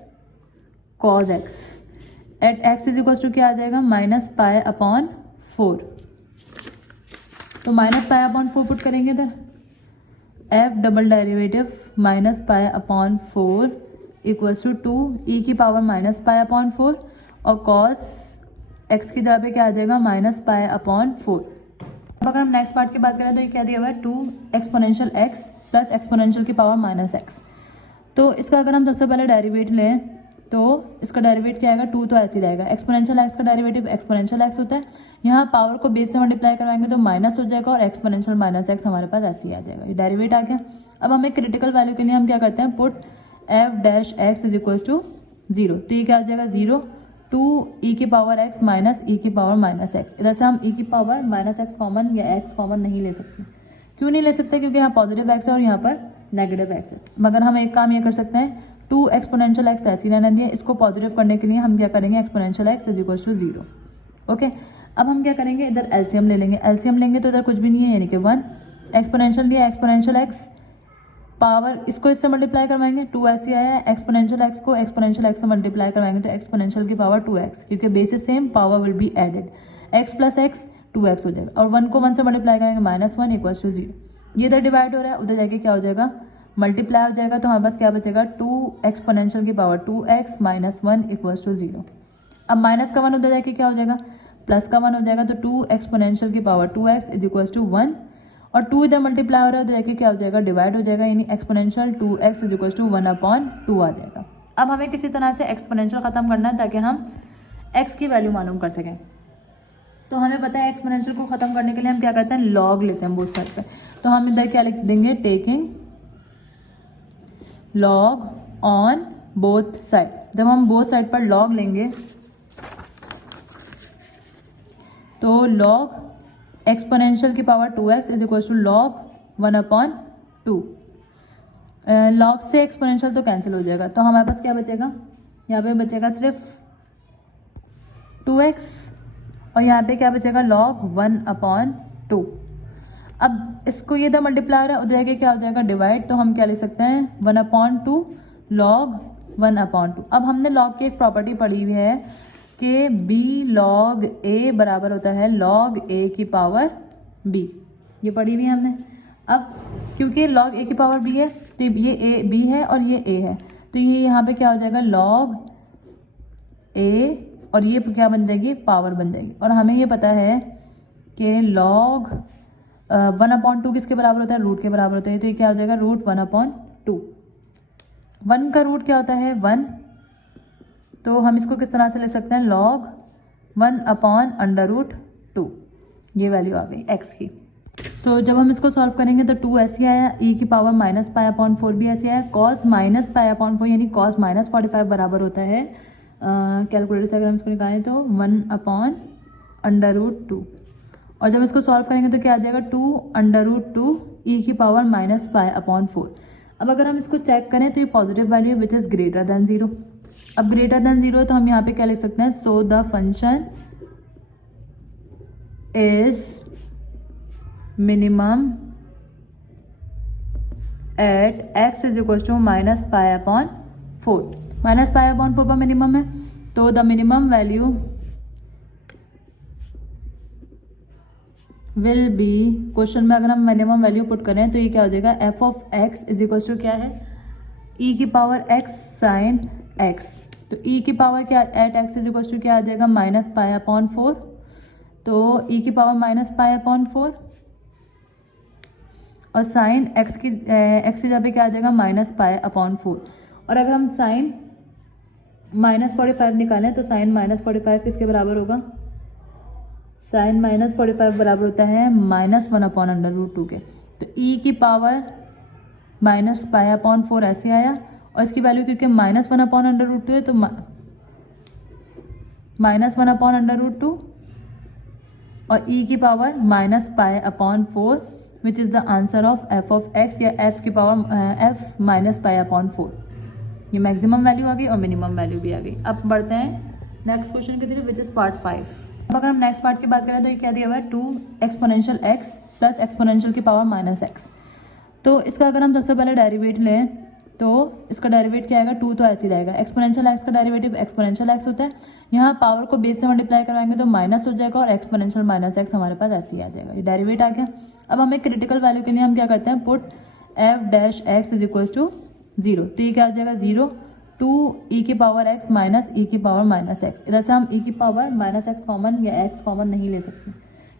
cos x at x is equal to क्या आ जाएगा माइनस पाई अपॉन 4। तो माइनस पाई अपॉन 4 पुट करेंगे इधर f double derivative minus pi upon 4 equals to 2 e की पावर माइनस पाई अपॉन 4 और कॉस एक्स की जगह पे क्या आ जाएगा माइनस पाई अपॉन 4। अब अगर हम नेक्स्ट पार्ट की बात करें तो ये क्या दिया हुआ है 2 एक्सपोनेंशियल एक्स प्लस एक्सपोनेंशियल की पावर माइनस एक्स। तो इसका अगर हम सबसे पहले डेरिवेट लें तो इसका डेरिवेट क्या आएगा 2 तो ऐसे ही रहेगा। एक्सपोनेंशियल एक्स का डेरिवेटिव एक्सपोनेंशियल एक्स होता है, यहाँ पावर को बेस से मल्टीप्लाई करवाएंगे तो माइनस हो जाएगा और एक्सपोनेंशियल माइनस एक्स हमारे पास ऐसे ही आ जाएगा, ये डेरिवेट आ गया। अब हमें क्रिटिकल वैल्यू के लिए हम क्या करते हैं put f dash x is equal to 0। तो ये क्या आ जाएगा 0 2 ई की पावर एक्स माइनस ई की पावर माइनस एक्स। इधर से हम ई की पावर माइनस एक्स कॉमन या एक्स कॉमन नहीं ले सकते। क्यों नहीं ले सकते, क्योंकि यहाँ पॉजिटिव एक्स है और यहाँ पर नेगेटिव एक्स है। मगर हम एक काम ये कर सकते हैं 2 एक्सपोनेंशियल एक्स ऐसे ही रहने दिए, इसको पॉजिटिव करने के लिए हम क्या करेंगे exponential x is equal to 0। Okay, अब हम क्या करेंगे इधर एलसीएम ले लेंगे। एलसीएम लेंगे तो इधर कुछ भी नहीं है यानी कि 1 एक्सपोनेंशियल दिया एक्सपोनेंशियल एक्स पावर इसको इससे मल्टीप्लाई करवाएंगे 2 ऐसे आया है, एक्सपोनेंशियल एक्स को एक्सपोनेंशियल एक्स से मल्टीप्लाई करवाएंगे तो एक्सपोनेंशियल की पावर 2x, क्योंकि basis same power will be added x plus x 2x हो जाएगा और 1 को 1 से मल्टीप्लाई करेंगे -1 इक्वल टू 0। ये इधर डिवाइड हो रहा है, उधर जाके क्या हो जाएगा मल्टीप्लाई हो जाएगा। तो हमारे पास क्या बचेगा 2 एक्सपोनेंशियल की power 2x minus 1 equal to 0। अब माइनस का 1 उधर जाके क्या हो जाएगा प्लस का 1 हो जाएगा, तो 2 एक्सपोनेंशियल की power 2x is equal to 1 और 2 इधर मल्टीप्लाई हो रहा है तो जाके क्या हो जाएगा डिवाइड हो जाएगा, यानी exponential 2x is equal to 1 upon 2 आ जाएगा। अब हमें किसी तरह से एक्सपोनेंशियल खत्म करना है ताकि हम x की वैल्यू मालूम कर सकें। तो हमें पता है एक्सपोनेंशियल को खत्म करने के लिए हम क्या करते हैं लॉग लेते हैं बोथ साइड पे। तो हम इधर क्या लिख देंगे taking log on both side. जब हम बोथ साइड पर लॉग लेंगे तो लॉग एक्सपोनेंशियल की power 2x is equal to log 1/2। Log से एक्सपोनेंशियल तो कैंसिल हो जाएगा, तो हमारे पास क्या बचेगा, यहाँ पे बचेगा सिर्फ 2x और यहाँ पे क्या बचेगा लॉग 1/2। अब इसको ये इधर मल्टीप्लाई है, उधर आगे क्या हो जाएगा डिवाइड, तो हम क्या ले सकते हैं 1/2 लॉग 1/2। अब हमने लॉग की एक प्रॉपर्टी पढ़ी हुई है कि b लॉग a बराबर होता है लॉग a की पावर b, ये पढ़ी हुई है हमने। अब क्योंकि लॉग a की पावर b है तो ये a b है और ये a है, तो ये यहाँ पे क्या हो जाएगा लॉग a और ये क्या बन जाएगी पावर बन जाएगी। और हमें ये पता है कि लॉग 1/2 किसके बराबर होता है, रूट के बराबर होता है, तो ये क्या हो जाएगा रूट 1/2। 1 का रूट क्या होता है 1, तो हम इसको किस तरह से ले सकते हैं लॉग 1/√2, ये वैल्यू आ गई x की। तो जब हम इसको सॉल्व करेंगे तो 2 ऐसे आया, e की पावर -π/4 भी ऐसे आया, cos -π/4 यानी cos -45 बराबर होता है कैलकुलेटर से अगर हम इसको निकालें तो 1/√2। और जब इसको सॉल्व करेंगे तो क्या आ जाएगा 2/√2 e की पावर -π/4। अब अगर हम इसको चेक करें तो ये पॉजिटिव वैल्यू है विच इज़ ग्रेटर देन 0। अब ग्रेटर देन 0 है तो हम यहाँ पे क्या लिख सकते हैं, so the function is minimum at x is equal to -π/4। -π/4 पर मिनिमम है, तो the minimum value will be, question में अगर हम मिनिमम वैल्यू पुट करें तो ये क्या हो जाएगा f of x is equal to क्या है e की पावर x साइन x। तो e की पावर क्या at x is equal to क्या आ जाएगा -π/4, तो e की पावर -π/4 और साइन x की जगह पे क्या आ जाएगा -π/4। और अगर हम साइन -45 निकालें तो साइन -45 किसके बराबर होगा, साइन -45 बराबर होता है -1/√2 के। तो e की पावर -π/4 ऐसे आया, और इसकी वैल्यू क्योंकि -1/√2 है तो -1/√2 और e की power -π/4 which is the answer of f of x, या f की पावर f -π/4। ये मैक्सिमम वैल्यू आ गई और मिनिमम वैल्यू भी आ गई। अब बढ़ते हैं नेक्स्ट क्वेश्चन की तरफ विच इज़ पार्ट 5। अब अगर हम नेक्स्ट पार्ट की बात करें तो ये क्या दिया हुआ है 2 एक्सपोनेंशियल x प्लस एक्सपोनेंशियल की पावर -x। तो इसका अगर हम सबसे पहले डेरिवेट लें तो इसका डेरिवेट क्या आएगा 2 तो ऐसे ही रहेगा, एक्सपोनेंशियल x का डेरिवेटिव एक्सपोनेंशियल x होता है, यहाँ पावर को बेस से मल्टीप्लाई करवाएंगे तो माइनस हो जाएगा और एक्सपोनेंशियल -x हमारे पास ऐसे ही आ जाएगा, ये डेरिवेट आ गया। अब हमें क्रिटिकल वैल्यू के लिए हम क्या करते हैं put f' is equal to 0, तो ये क्या आ जाएगा 0 2 e की पावर x माइनस e की पावर -x। इधर से हम e की पावर -x कॉमन या x कॉमन नहीं ले सकते।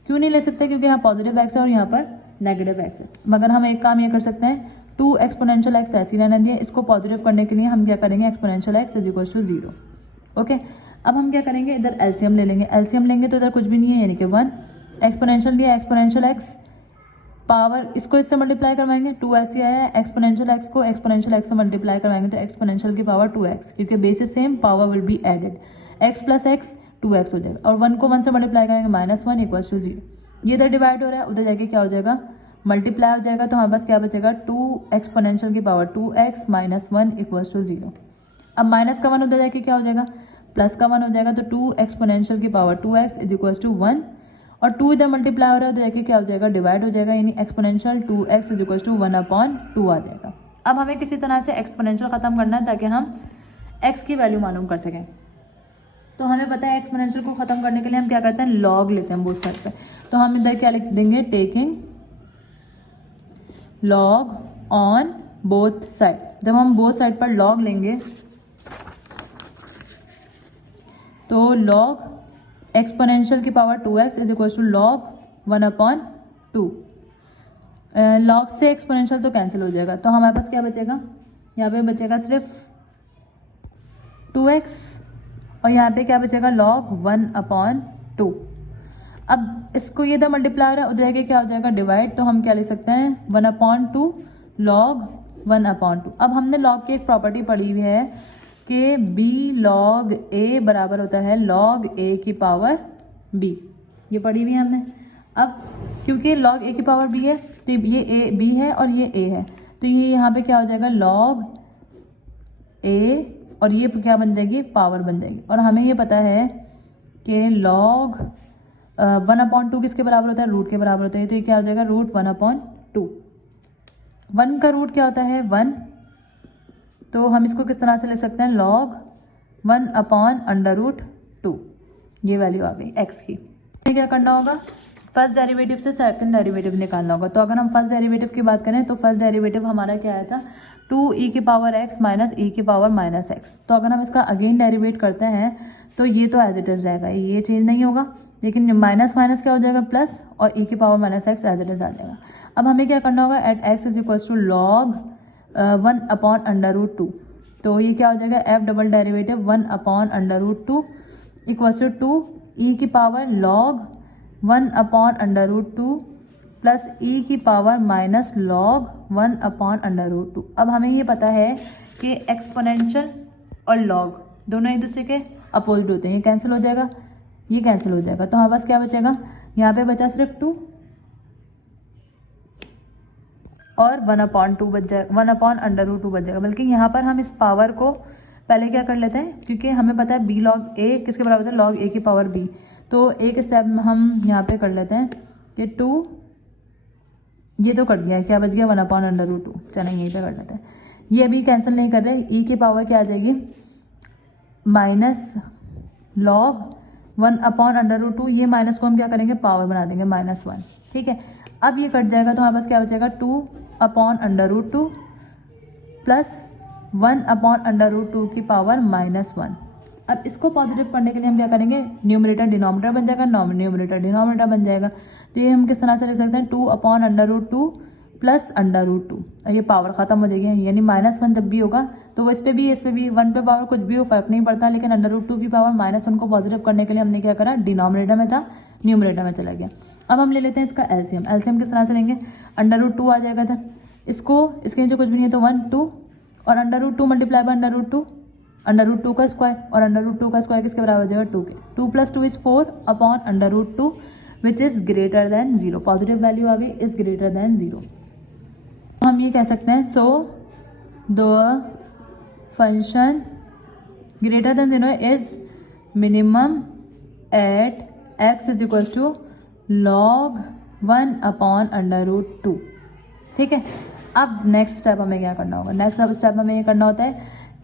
क्यों नहीं ले सकते, क्योंकि यहाँ पॉजिटिव x है और यहाँ पर नेगेटिव x है। मगर हम एक काम ये कर सकते हैं 2 एक्सपोनेंशियल x ऐसी रहने दिए, इसको पॉजिटिव करने के लिए हम क्या करेंगे exponential x is equal to 0। Okay, अब हम क्या करेंगे इधर एलसीएम ले लेंगे, एलसीएम लेंगे तो इधर कुछ भी नहीं है यानी कि 1 एक्सपोनेंशियल लिया एक्सपोनेंशियल x पावर इसको इससे मल्टीप्लाई करवाएंगे 2 ऐसे आया है, एक्सपोनेंशियल x को एक्सपोनेंशियल x से मल्टीप्लाई करवाएंगे तो एक्सपोनेंशियल की पावर 2x, क्योंकि basis same power will be added, x plus x 2x हो जाएगा और 1 को 1 से मल्टीप्लाई करेंगे -1 इक्वल्स टू 0। ये इधर डिवाइड हो रहा है, उधर जाके क्या हो जाएगा मल्टीप्लाई हो जाएगा, तो हमारे पास क्या बचेगा 2 एक्सपोनेंशियल की power 2x minus 1 equals to 0। अब माइनस का 1 उधर जाके क्या हो जाएगा प्लस का 1 हो जाएगा, तो 2 एक्सपोनेंशियल की power 2x is equals to 1 और 2 इधर मल्टीप्लाई हो रहा है उधर जाके क्या हो जाएगा डिवाइड हो जाएगा, यानी exponential 2x is equals to 1/2 आ जाएगा। अब हमें किसी तरह से एक्सपोनेंशियल खत्म करना है ताकि हम x की वैल्यू मालूम कर सकें। तो हमें पता है एक्सपोनेंशियल को खत्म करने के लिए हम क्या करते हैं लॉग लेते हैं बोथ साइड पे, तो हम इधर क्या लिख देंगे taking log on both side. जब हम बोथ साइड पर लॉग लेंगे तो लॉग एक्सपोनेंशियल की power 2x is equal to log 1/2। Log से एक्सपोनेंशियल तो कैंसिल हो जाएगा, तो हमारे पास क्या बचेगा यहाँ पे बचेगा सिर्फ 2x और यहाँ पे क्या बचेगा log 1/2। अब इसको ये इधर मल्टीप्लाई हो रहा है उधर जाके क्या हो जाएगा डिवाइड, तो हम क्या ले सकते हैं 1/2 log 1/2। अब हमने log की एक प्रॉपर्टी पढ़ी हुई है कि b log a बराबर होता है log a की पावर b, ये पढ़ी हुई है हमने। अब क्योंकि log a की पावर b है तो ये a b है और ये a है, तो ये यहाँ पे क्या हो जाएगा log a, और ये क्या बन जाएगी, पावर बन जाएगी। और हमें ये पता है कि log 1/2 किसके बराबर होता है, रूट के बराबर होता है, तो ये क्या हो जाएगा रूट 1/2। 1 का रूट क्या होता है 1, तो हम इसको किस तरह से ले सकते हैं log 1/√2। ये वैल्यू आ गई x की। फिर क्या करना होगा, फर्स्ट डेरिवेटिव से सेकंड डेरिवेटिव निकालना होगा। तो अगर हम फर्स्ट डेरिवेटिव की बात करें तो फर्स्ट डेरिवेटिव हमारा क्या आया था 2e की पावर x माइनस e की पावर माइनस x। तो अगर हम इसका अगेन डेरिवेट करते हैं तो ये तो एज इट इज रहेगा, ये चेंज नहीं होगा, लेकिन माइनस माइनस क्या हो जाएगा प्लस, और e की power minus x as it is आ जाएगा। अब हमें क्या करना होगा, at x is equal to log 1/√2। तो ये क्या हो जाएगा, f double derivative 1/√2 equal to e की पावर log 1/√2 प्लस e की पावर माइनस log 1/√2। अब हमें ये पता है कि एक्सपोनेंशियल और लॉग दोनों एक दूसरे के अपोजिट होते हैं, ये कैंसिल हो जाएगा, ये कैंसिल हो जाएगा, तो हमारे पास क्या बचेगा, यहाँ पे बचा सिर्फ 2 और 1/2 बच जाएगा, 1/√2 बच जाएगा। बल्कि यहाँ पर हम इस पावर को पहले क्या कर लेते हैं, क्योंकि हमें पता है b log a किसके बराबर है, log a की पावर b। तो एक स्टेप में हम यहाँ पे कर लेते हैं कि 2, ये तो कट गया, क्या बच गया 1/√2। चलें यहीं पे कर लेते हैं, ये अभी कैंसिल नहीं कर रहे, e की पावर क्या आ जाएगी माइनस log 1/√2, ये माइनस को हम क्या करेंगे पावर बना देंगे -1। ठीक है, अब ये कट जाएगा तो हमारे पास क्या बचेगा 2/√2 प्लस 1/√2 की पावर -1। अब इसको पॉजिटिव करने के लिए हम क्या करेंगे, न्यूमरेटर डिनोमिनेटर बन जाएगा, न्यूमरेटर डिनोमिनेटर बन जाएगा। तो ये हम किस तरह से लिख सकते हैं 2/√2 प्लस √2, और ये पावर खत्म हो जाएगी, यानी -1 जब भी होगा तो वो इस पे भी 1 पे पावर कुछ भी हो फर्क नहीं पड़ता, लेकिन √2 की पावर -1 को पॉजिटिव करने के लिए हमने क्या करा, डिनोमिनेटर में था न्यूमरेटर में चला गया। अब हम ले लेते हैं इसका एलसीएम। एलसीएम किस तरह से लेंगे, √2 आ जाएगा था, इसको इसके नीचे कुछ भी नहीं है तो 1 2, और √2 मल्टीप्लाई बाय √2 का स्क्वायर, और √2 का स्क्वायर किसके बराबर हो जाएगा 2 के। 2 + 2 is 4/√2 which is greater than 0। Positive value आ गई, इज ग्रेटर देन 0। हम ये कह सकते हैं so the function greater than 0 is minimum at x is equal to log 1/√2। ठीक है, अब नेक्स्ट स्टेप हमें क्या करना होगा, नेक्स्ट स्टेप हमें ये करना होता है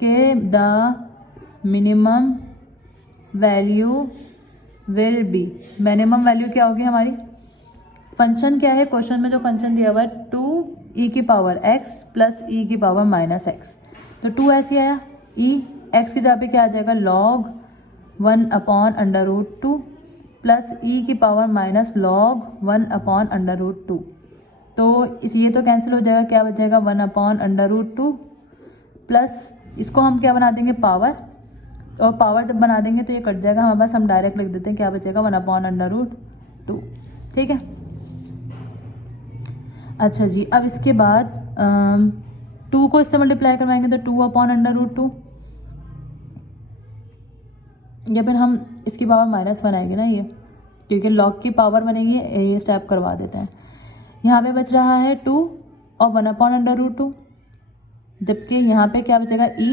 कि the minimum value will B, minimum value क्या होगी हमारी, फंक्शन क्या है, क्वेश्चन में जो फंक्शन दिया हुआ है 2e की पावर x प्लस e की पावर -x। तो 2 ऐसे आया, e x की जगह पे क्या आ जाएगा log 1/√2 प्लस e की पावर माइनस log 1/√2। तो ये तो कैंसिल हो जाएगा, क्या बचेगा 1/√2 प्लस इसको हम क्या बना देंगे पावर, और पावर जब बना देंगे तो ये कट जाएगा हमारे पास, हम डायरेक्ट लिख देते हैं क्या बचेगा 1/√2। ठीक है, अच्छा जी, अब इसके बाद 2 को इससे मल्टीप्लाई करवाएंगे तो 2/√2, या फिर हम इसकी पावर -1 आएगी ना, ये क्योंकि लॉग की पावर बनेगी, ये स्टेप करवा देते हैं। यहाँ पे बच रहा है 2 और 1/√2, जबकि यहाँ पे क्या बचेगा e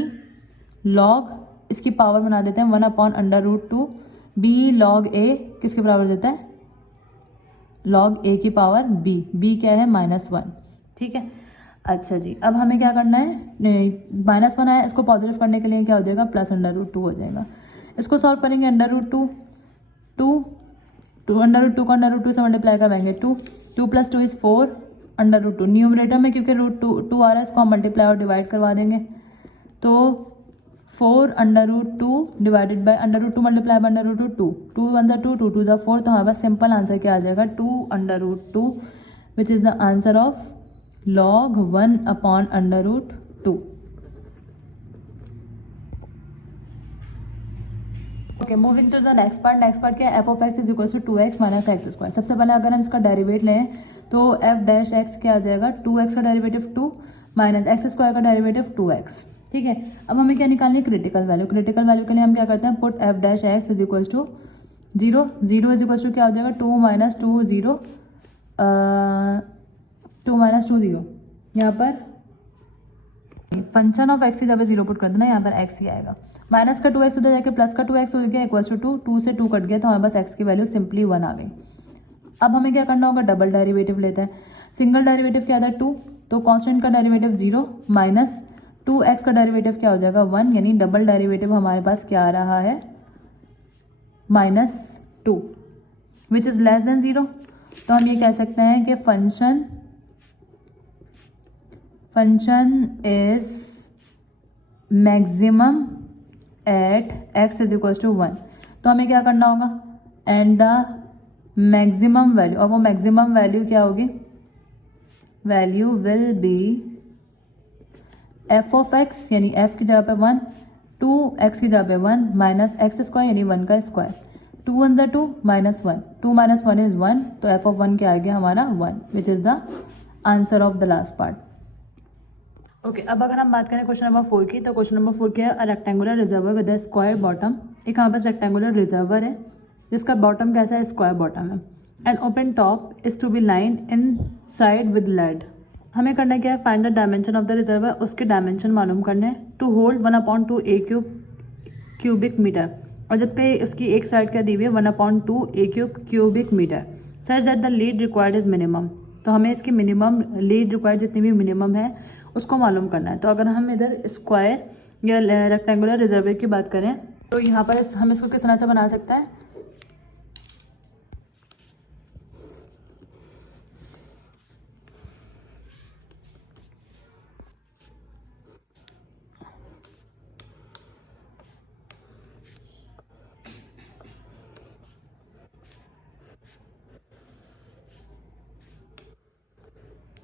log, इसकी पावर बना देते हैं 1/√2, b log a किसके बराबर देता है log a की पावर b क्या है -1। ठीक है, अच्छा जी, अब हमें क्या करना है, -1 आया, इसको पॉजिटिव करने के लिए क्या हो जाएगा +√2 हो जाएगा। इसको सॉल्व करेंगे √2 √2 को √2 से मल्टीप्लाई करवाएंगे 2 + 2 इज 4/√2। न्यूमरेटर में क्योंकि √2 आ रहा है, इसको हम मल्टीप्लाई और डिवाइड करवा देंगे, तो 4/√2 डिवाइडेड बाय √2 मल्टीप्लाई बाय √2 2 2 1 2 2 2 4। तो हमारे पास सिंपल आंसर क्या आ जाएगा 2/√2 which is the answer of log 1/√2। Okay, moving to the next part. Next part क्या है, f of x is equal to 2x minus x square. सबसे पहले अगर हम इसका डेरिवेट लें तो f डैश x क्या आ जाएगा 2x का डेरिवेटिव 2 माइनस एक्स स्क्वायर का डेरिवेटिव 2x। ठीक है, अब हमें क्या निकालनी है क्रिटिकल वैल्यू। क्रिटिकल वैल्यू के लिए हम क्या करते हैं, put f dash x is equal to zero zero is equal to क्या हो जाएगा 2 माइनस 2 जीरो 2 माइनस 2 जीरो। यहाँ पर फंक्शन ऑफ एक्स की जगह जीरो पुट कर देना, यहाँ पर एक्स ही आएगा। माइनस का 2x उधर जाके प्लस का 2x हो गया इक्वल्स टू 2, 2 से 2 कट गया तो हमारे पास एक्स की वैल्यू सिंपली 1 आ गई। अब हमें क्या करना होगा, डबल डेरिवेटिव लेते हैं। सिंगल डेरिवेटिव क्या था 2, तो कांस्टेंट का डेरिवेटिव 0 माइनस 2x का डेरिवेटिव क्या हो जाएगा 1, यानी डबल डेरिवेटिव हमारे पास क्या आ रहा है -2 विच इज लेस देन 0। तो हम ये कह सकते हैं कि function is maximum at x is equal to 1। तो हमें क्या करना होगा, एंड द मैक्सिमम वैल्यू, और वो मैक्सिमम वैल्यू क्या होगी, value will B f of x, यानी f की जगह पे 1, 2x की जगह पे 1 माइनस एक्स स्क्वायर यानी 1 का square, 2 one the 2 minus 1, 2 minus 1 is 1, तो f ऑफ 1 क्या आ गया हमारा 1 विच is the answer of the last part. Okay, अब अगर हम बात करें क्वेश्चन नंबर 4 की, तो क्वेश्चन नंबर 4 क्या है, rectangular reservoir with a square bottom. एक हमारे पास रेक्टेंगुलर रिजर्वर है जिसका बॉटम कैसा है, स्क्वायर बॉटम है, and open top is to be line inside with lead. हमें करना क्या है, find the dimension of the reservoir, उसके डायमेंशन मालूम करने, to hold 1/2 a cube cubic metre, और जब पे उसकी एक साइड क्या दी हुई है 1/2 a cube cubic metre, such that the lead required is minimum. तो हमें इसकी मिनिमम लीड रिक्वायर्ड जितनी भी मिनिमम है उसको मालूम करना है। तो अगर हम इधर स्क्वायर या रेक्टेंगुलर रिजर्वर की बात करें तो यहाँ पर हम इसको किस तरह से बना सकते हैं,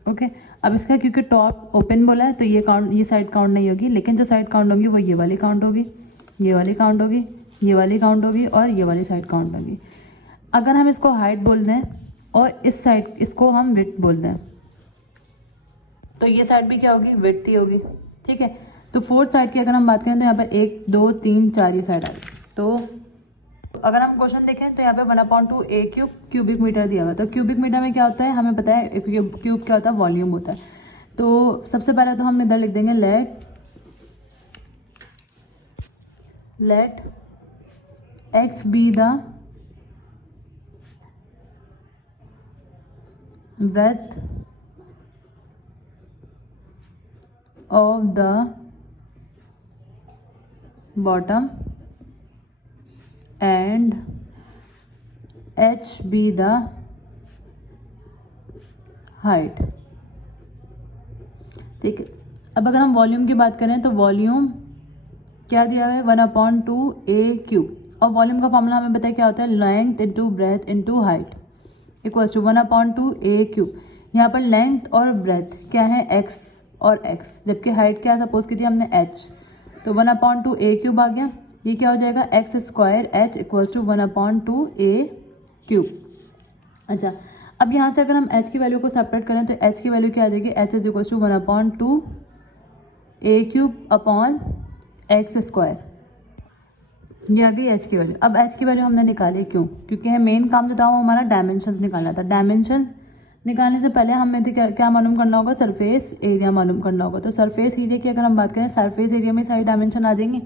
ओके अब इसका क्योंकि टॉप ओपन बोला है तो ये साइड काउंट नहीं होगी, लेकिन जो साइड काउंट होगी वो ये वाली काउंट होगी, ये वाली काउंट होगी, ये वाली काउंट होगी और ये वाली साइड काउंट होगी। अगर हम इसको हाइट बोल दें और इस साइड इसको हम विड्थ बोल दें तो ये साइड भी क्या होगी, विड्थ ही होगी। ठीक है, तो फोर्थ साइड की अगर हम बात करें तो यहाँ पर 1 2 3 4 ये साइड आ गई। तो अगर हम क्वेश्चन देखें तो यहाँ पे 1/2 a क्यूब क्यूबिक मीटर दिया हुआ है। तो क्यूबिक मीटर में क्या होता है, हमें पता है क्यूब क्या होता है, वॉल्यूम होता है। तो सबसे पहले तो हम इधर लिख देंगे let x be the breadth of the bottom and h be the height। ठीक है, अब अगर हम वॉल्यूम की बात करें तो वॉल्यूम क्या दिया हुआ है 1/2 a क्यूब, और वॉल्यूम का फॉर्मूला हमें पता है क्या होता है, length into breadth into height equals to 1/2 a cube. यहाँ पर लेंथ और ब्रेथ क्या है x और x, जबकि हाइट क्या सपोज की थी हमने h, तो 1/2 a क्यूब आ गया। ये क्या हो जाएगा x square h equals to 1/2 a cube. अच्छा, अब यहाँ से अगर हम h की वैल्यू को सेपरेट करें तो h की वैल्यू क्या आ जाएगी, h is equals to 1/2 a cube upon x square, ये आ गई h की वैल्यू। अब h की वैल्यू हमने निकाली क्यों, क्योंकि मेन काम जो था वो हमारा डायमेंशंस निकालना था। डायमेंशन निकालने से पहले हमें क्या मालूम करना होगा, सरफेस एरिया मालूम करना होगा। तो सरफेस एरिया की अगर हम बात करें, सरफेस एरिया में सारी डायमेंशन आ जाएंगी।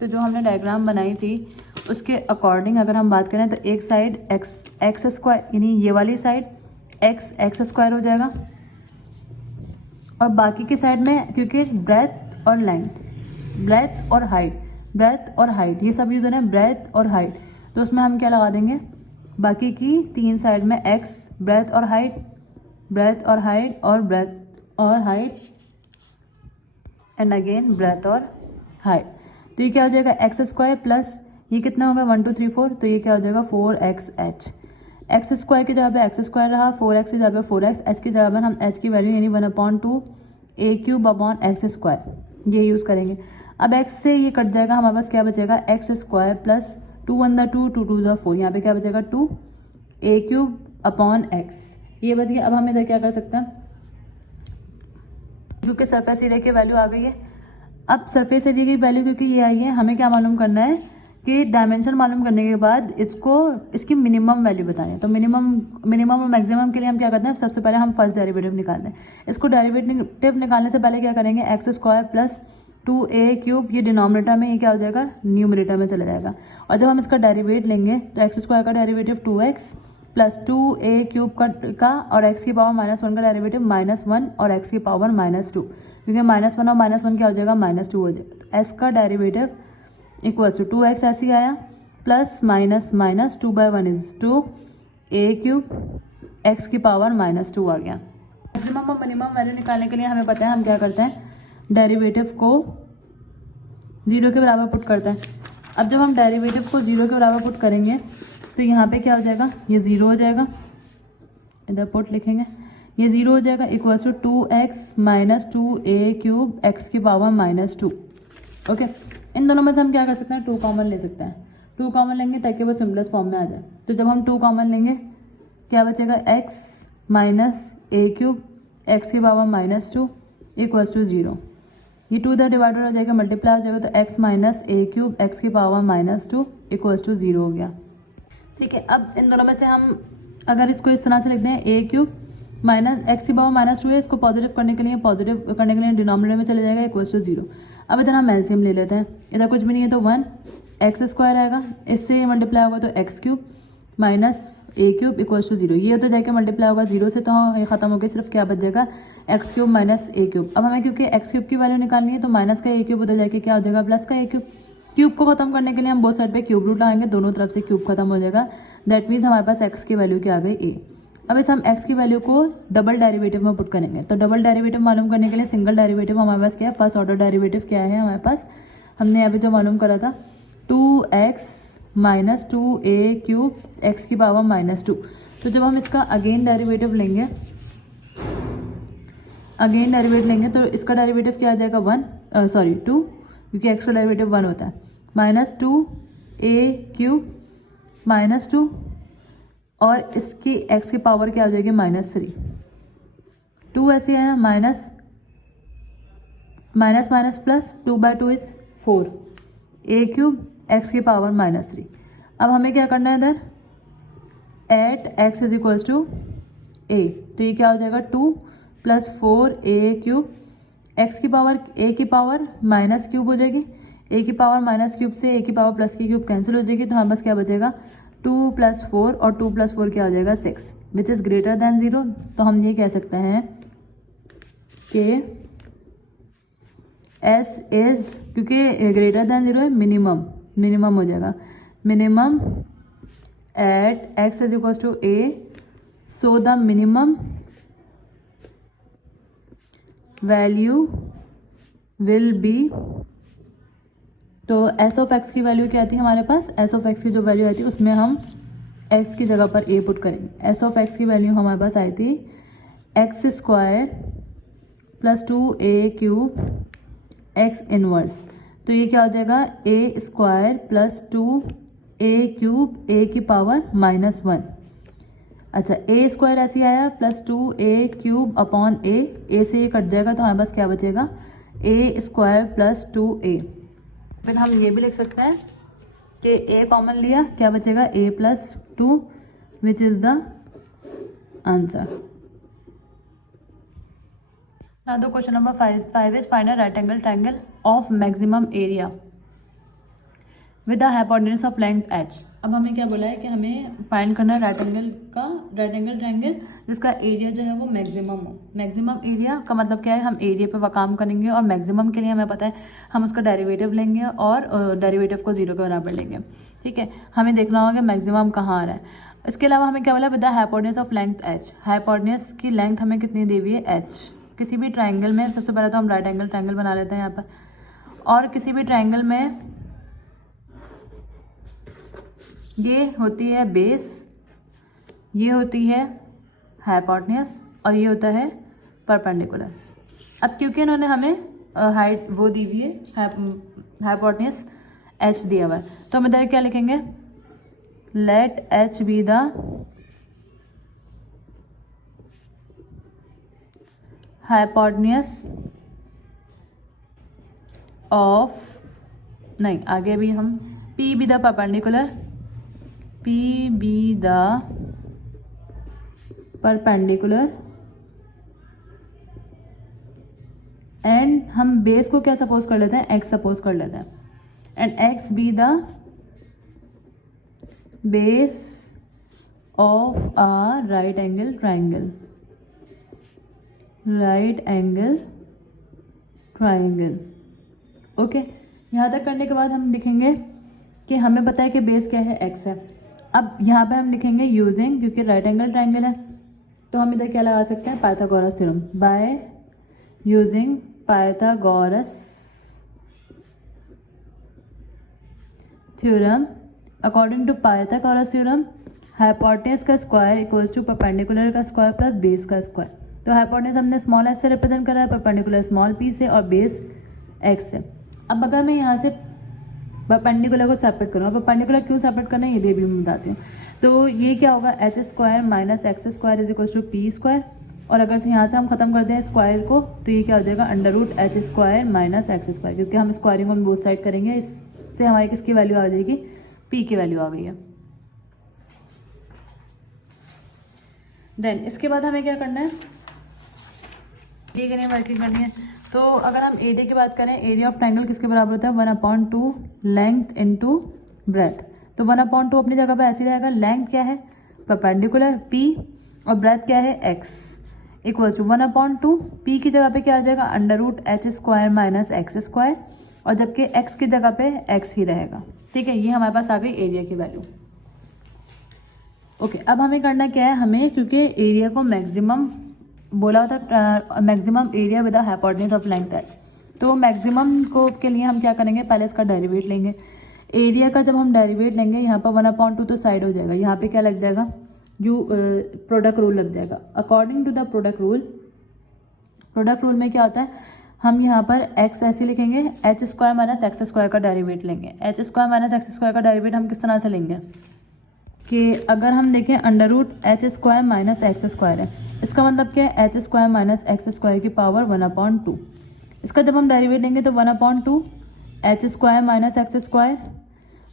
तो जो हमने डायग्राम बनाई थी उसके अकॉर्डिंग अगर हम बात करें तो एक साइड एक्स स्क्वायर यानी ये वाली साइड एक्स स्क्वायर हो जाएगा, और बाकी की साइड में क्योंकि ब्रेथ और लेंथ, ब्रेथ और हाइट ये सब यूज है, ब्रेथ और हाइट, तो उसमें हम क्या लगा देंगे, बाकी की 3 साइड में एक्स, ब्रेथ और हाइट, ब्रेथ और हाइट और ब्रेथ और हाइट एंड अगेन ब्रेथ और हाइट। तो ये क्या हो जाएगा एक्स स्क्वायर प्लस ये कितना होगा 1 2 3 4, तो ये क्या हो जाएगा 4xh। एक्स स्क्वायर की जगह पे एक्स स्क्वायर रहा, 4x की जगह पे 4x, h की जगह पर हम h की वैल्यू यानी 1/2 a cube upon x square ये यूज़ करेंगे। अब x से ये कट जाएगा, हमारे पास क्या बचेगा एक्स स्क्वायर प्लस 2 1 2 2 2 4, यहाँ पे क्या बचेगा 2 a क्यूब अपॉन x, ये बच गया। अब हम इधर क्या कर सकते हैं, क्योंकि सरफेस एरिया की वैल्यू आ गई है। अब सरफेस एरिया की वैल्यू क्योंकि ये आई है, हमें क्या मालूम करना है कि डायमेंशन मालूम करने के बाद इसकी मिनिमम वैल्यू बतानी है। तो मिनिमम और मैक्सिमम के लिए हम क्या करते हैं, सबसे पहले हम फर्स्ट डेरिवेटिव निकालते हैं। इसको डेरिवेटिव निकालने से पहले क्या करेंगे, x square plus 2a cube, ये डिनोमिनेटर में, ये क्या हो जाएगा, न्यूमरेटर में चला जाएगा। और जब हम इसका डेरिवेट लेंगे तो एक्स स्क्वायर का derivative 2x plus 2a cube का और x की पावर -1 का डेरिवेटिव -1 और x की पावर -2, क्योंकि -1 और -1 क्या हो जाएगा, -2 हो जाएगा। तो s का डेरिवेटिव इक्वल टू 2x ऐसे ही आया plus minus 2/1 is 2a cube, x की पावर -2 आ गया। मैक्सिमम और मिनिमम वैल्यू निकालने के लिए हमें पता है हम क्या करते हैं, डेरिवेटिव को 0 के बराबर पुट करते हैं। अब जब हम डेरिवेटिव को 0 के बराबर पुट करेंगे तो यहाँ पे क्या हो जाएगा, ये 0 हो जाएगा, इधर पुट लिखेंगे, ये 0 हो जाएगा equals to 2x minus 2a cube x की पावर -2। ओके, इन दोनों में से हम क्या कर सकते हैं, 2 कॉमन ले सकते हैं। 2 कॉमन लेंगे ताकि वो सिंपलेस्ट फॉर्म में आ जाए। तो जब हम 2 कॉमन लेंगे क्या बचेगा, x minus a cube x की पावर -2 इक्वल्स टू 0। ये 2 इधर डिवाइडेड हो जाएगा, मल्टीप्लाई हो जाएगा, तो x minus a cube x की पावर -2 इक्वल्स टू 0 हो गया। ठीक है, अब इन दोनों में से हम अगर इसको इस तरह से लिखते हैं, a क्यूब माइनस x की पावर -2 है, इसको पॉजिटिव करने के लिए डिनोमिनेटर में चले जाएगा इक्वल्स टू 0। अब इधर हम एलसीएम ले लेते हैं, इधर कुछ भी नहीं है तो 1 एक्स स्क्वायर आएगा, इससे मल्टीप्लाई होगा तो x cube minus a cube equals to 0। ये तो जाके मल्टीप्लाई होगा 0 से, तो ये खत्म हो गया, सिर्फ क्या बच जाएगा, x cube minus a cube. अब हमें क्योंकि x क्यूब की वैल्यू निकालनी है तो माइनस का a क्यूब उधर जाके क्या हो जाएगा, प्लस का a क्यूब। क्यूब को खत्म करने के लिए हम बोथ साइड पे क्यूब रूट लाएंगे, दोनों तरफ से क्यूब खत्म हो जाएगा। दैट मीन्स हमारे पास x की वैल्यू क्या आ गई, a। अब इस हम x की वैल्यू को डबल डेरिवेटिव में पुट करेंगे। तो डबल डेरिवेटिव मालूम करने के लिए सिंगल डेरिवेटिव हमारे पास क्या है, फर्स्ट ऑर्डर डेरिवेटिव क्या है हमारे पास, हमने यहाँ पे जो मालूम करा था 2x minus 2a cube x की पावर -2। तो जब हम इसका अगेन डेरिवेटिव लेंगे तो इसका डेरिवेटिव क्या आ जाएगा, 2, क्योंकि x का डेरिवेटिव 1 होता है, -2a क्यूब -2 और इसकी x की पावर क्या हो जाएगी, -3। 2 ऐसे है, minus plus 2/2 is 4, a cube x की पावर -3। अब हमें क्या करना है इधर, at x is equals to a, तो ये क्या हो जाएगा 2 प्लस 4a क्यूब, x की पावर a की पावर माइनस क्यूब हो जाएगी, a की पावर माइनस क्यूब से a की पावर प्लस की क्यूब कैंसिल हो जाएगी, तो हमारे पास क्या बचेगा 2 + 4 और 2 + 4 क्या हो जाएगा 6, विच इज़ ग्रेटर देन 0। तो हम ये कह सकते हैं कि s इज, क्योंकि ग्रेटर देन 0 है, मिनिमम हो जाएगा, minimum at x is equals to a, so the minimum value will be. तो एस ऑफ एक्स की वैल्यू क्या आती है हमारे पास, एस ऑफ एक्स की जो वैल्यू आती है उसमें हम एक्स की जगह पर ए पुट करेंगे। एस ऑफ एक्स की वैल्यू हमारे पास आई थी x square plus 2a cube x inverse. तो ये क्या हो जाएगा, ए स्क्वायर प्लस 2a क्यूब ए की पावर -1। अच्छा, ए स्क्वायर ऐसे आया प्लस 2a क्यूब अपॉन ए से ये कट जाएगा, तो हमारे पास क्या बचेगा, ए स्क्वायर प्लस 2a। फिर हम ये भी लिख सकते हैं कि a कॉमन लिया, क्या बचेगा, a plus 2, which is the answer. Now the question number 5 is find a right angle triangle of maximum area with the hypotenuse of length h। अब हमें क्या बोला है कि हमें फाइंड करना है राइट एंगल ट्रायंगल जिसका एरिया जो है वो मैक्सिमम हो। मैक्सिमम एरिया का मतलब क्या है, हम एरिया पे काम करेंगे और मैक्सिमम के लिए हमें पता है हम उसका डेरिवेटिव लेंगे और डेरिवेटिव को 0 के बराबर लेंगे। ठीक है, हमें देखना होगा कि मैक्सिमम कहाँ आ रहा है। इसके अलावा हमें क्या बोला, with the hypotenuse of length h। Hypotenuse की लेंथ हमें कितनी दी हुई है, h। किसी भी ट्राइंगल में सबसे पहले तो हम राइट एंगल ट्राइंगल बना लेते हैं यहाँ पर, और किसी भी ट्राइंगल में ये होती है बेस, ये होती है हाइपोटेन्यूज और ये होता है परपेंडिकुलर। अब क्योंकि इन्होंने हमें हाइट वो दी हुई है, हाइपोटेन्यूज h दिया हुआ है, तो हम इधर क्या लिखेंगे, let h be the hypotenuse of, नहीं आगे भी हम P be the perpendicular, P be the perpendicular, and हम बेस को क्या सपोज कर लेते हैं, x सपोज कर लेते हैं, and x be the base of a right angle triangle, right angle triangle. Okay, यहाँ तक करने के बाद हम लिखेंगे कि हमें पता है कि बेस क्या है, x है। अब यहाँ पे हम लिखेंगे यूजिंग, क्योंकि राइट एंगल ट्राइंगल है तो हम इधर क्या लगा सकते हैं, Pythagoras theorem, by using Pythagoras theorem. According to Pythagoras theorem hypotenuse का स्क्वायर इक्वल्स टू परपेंडिकुलर का स्क्वायर प्लस बेस का स्क्वायर। तो हाइपोटेनस हमने स्मॉल एस से रिप्रेजेंट करा है, परपेंडिकुलर स्मॉल पी से, और बेस एक्स से। अब अगर मैं यहाँ से परपेंडिकुलर को सेपरेट करूँ, परपेंडिकुलर क्यों सेपरेट करना है ये भी मैं बताती हूँ। तो ये क्या होगा, h square minus x square is equal to p square, और अगर से यहाँ से हम खत्म कर दें स्क्वायर को तो ये क्या हो जाएगा, under root H square minus x square, क्योंकि हम स्क्वायरिंग ऑन बोथ साइड करेंगे, इससे हमारी किसकी वैल्यू आ जाएगी, पी की वैल्यू आ गई है। देन इसके बाद हमें क्या करना है, एरिया के लिए वर्किंग करनी है। तो अगर हम एरिया की बात करें, एरिया ऑफ ट्राइंगल किसके बराबर होता है, 1/2 लेंथ इंटू ब्रेथ। तो 1/2 अपनी जगह पे ऐसे रहेगा, लेंथ क्या है परपेंडिकुलर p और ब्रेथ क्या है x, इक्वल्स टू 1/2 p की जगह पे क्या आ जाएगा, under root H square minus x square, और जबकि x की जगह पे x ही रहेगा। ठीक है, ये हमारे पास आ गई एरिया की वैल्यू। ओके, अब हमें करना क्या है, हमें क्योंकि एरिया को मैक्सिमम बोला था, maximum area with hypotenuse of length है, तो मैक्सिमम को के लिए हम क्या करेंगे, पहले इसका डेरिवेट लेंगे। एरिया का जब हम डेरिवेट लेंगे, यहाँ पर 1/2 तो साइड हो जाएगा, यहाँ पे क्या लग जाएगा, जो प्रोडक्ट रूल लग जाएगा। According to the product rule में क्या होता है, हम यहाँ पर x ऐसे लिखेंगे, h square minus x square का डेरिवेट लेंगे। H square minus x square का डेरिवेट हम किस तरह से लेंगे कि अगर हम देखें under root H square minus x square है, इसका मतलब क्या है, h square minus x square की पावर 1/2। इसका जब हम डेरिवेट लेंगे तो 1/2 h square minus x square,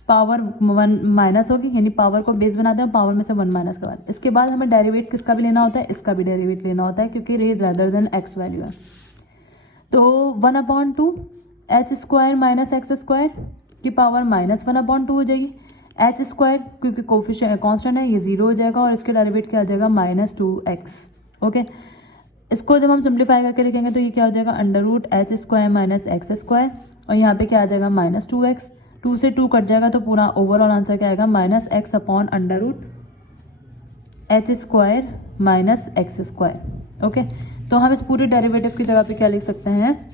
power 1 minus होगी, यानी पावर को बेस बनाते हैं, पावर में से 1 माइनस के बाद इसके बाद हमें डेरिवेट किसका भी लेना होता है, इसका भी डेरिवेट लेना होता है, क्योंकि रे रेदर देन एक्स वैल्यू है। तो 1/2 h square minus x square की पावर -1/2 हो जाएगी। एच स्क्वायर क्योंकि कोफिशिएंट कांस्टेंट है, ये 0 हो जाएगा, और इसके डेरिवेट क्या आ जाएगा, -2x। ओके, इसको जब हम सिंप्लीफाई करके लिखेंगे तो ये क्या हो जाएगा, under root H square minus x square, और यहाँ पे क्या आ जाएगा, -2x। 2 से 2 कट जाएगा तो पूरा ओवरऑल आंसर क्या आएगा, -x upon under root H square minus x square. Okay, तो हम इस पूरी डेरिवेटिव की जगह पे क्या लिख सकते हैं,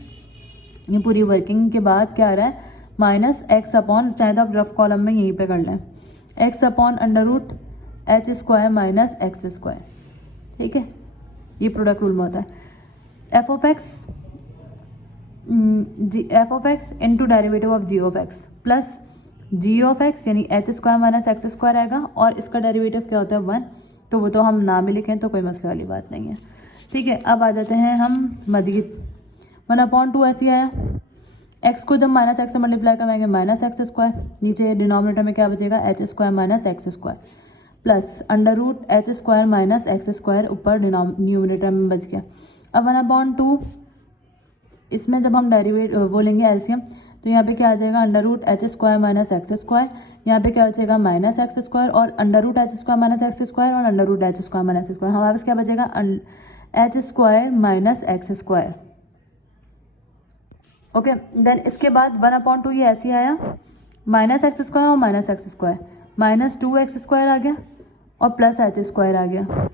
ये पूरी वर्किंग के बाद क्या आ रहा है, -x अपॉन, चाहे तो आप रफ कॉलम में यहीं पे कर लें, x upon under root H square minus x square. ठीक है, ये प्रोडक्ट रूल में होता है। F of X into derivative of G of X plus G of X, यानी H square minus x square आएगा, और इसका डेरिवेटिव क्या होता है 1, तो वो तो हम ना भी लिखें तो कोई मसले वाली बात नहीं है। ठीक है, अब आ जाते हैं हम मजीद, 1/2 ऐसे आया, एक्स को जब -x से मल्टीप्लाई करवाएंगे -x स्क्वायर, नीचे डिनोमिनेटर में क्या बचेगा, H square minus x square, plus under root H square minus x square ऊपर न्यूमिनेटर में बच गया। अब 1/2 इसमें जब हम डेरिवेट वो लेंगे एलसीएम, तो यहाँ पे क्या आ जाएगा, under root H square minus x square, यहाँ पे क्या बचेगा, -x स्क्वायर, और under root H square minus x square, और under root H square minus square, हमारे पास क्या बचेगा, H square minus x square. Okay, then इसके बाद 1/2 ये ऐसे आया, -x स्क्वायर और -x स्क्वायर, -2x स्क्वायर आ गया, और प्लस एच स्क्वायर आ गया,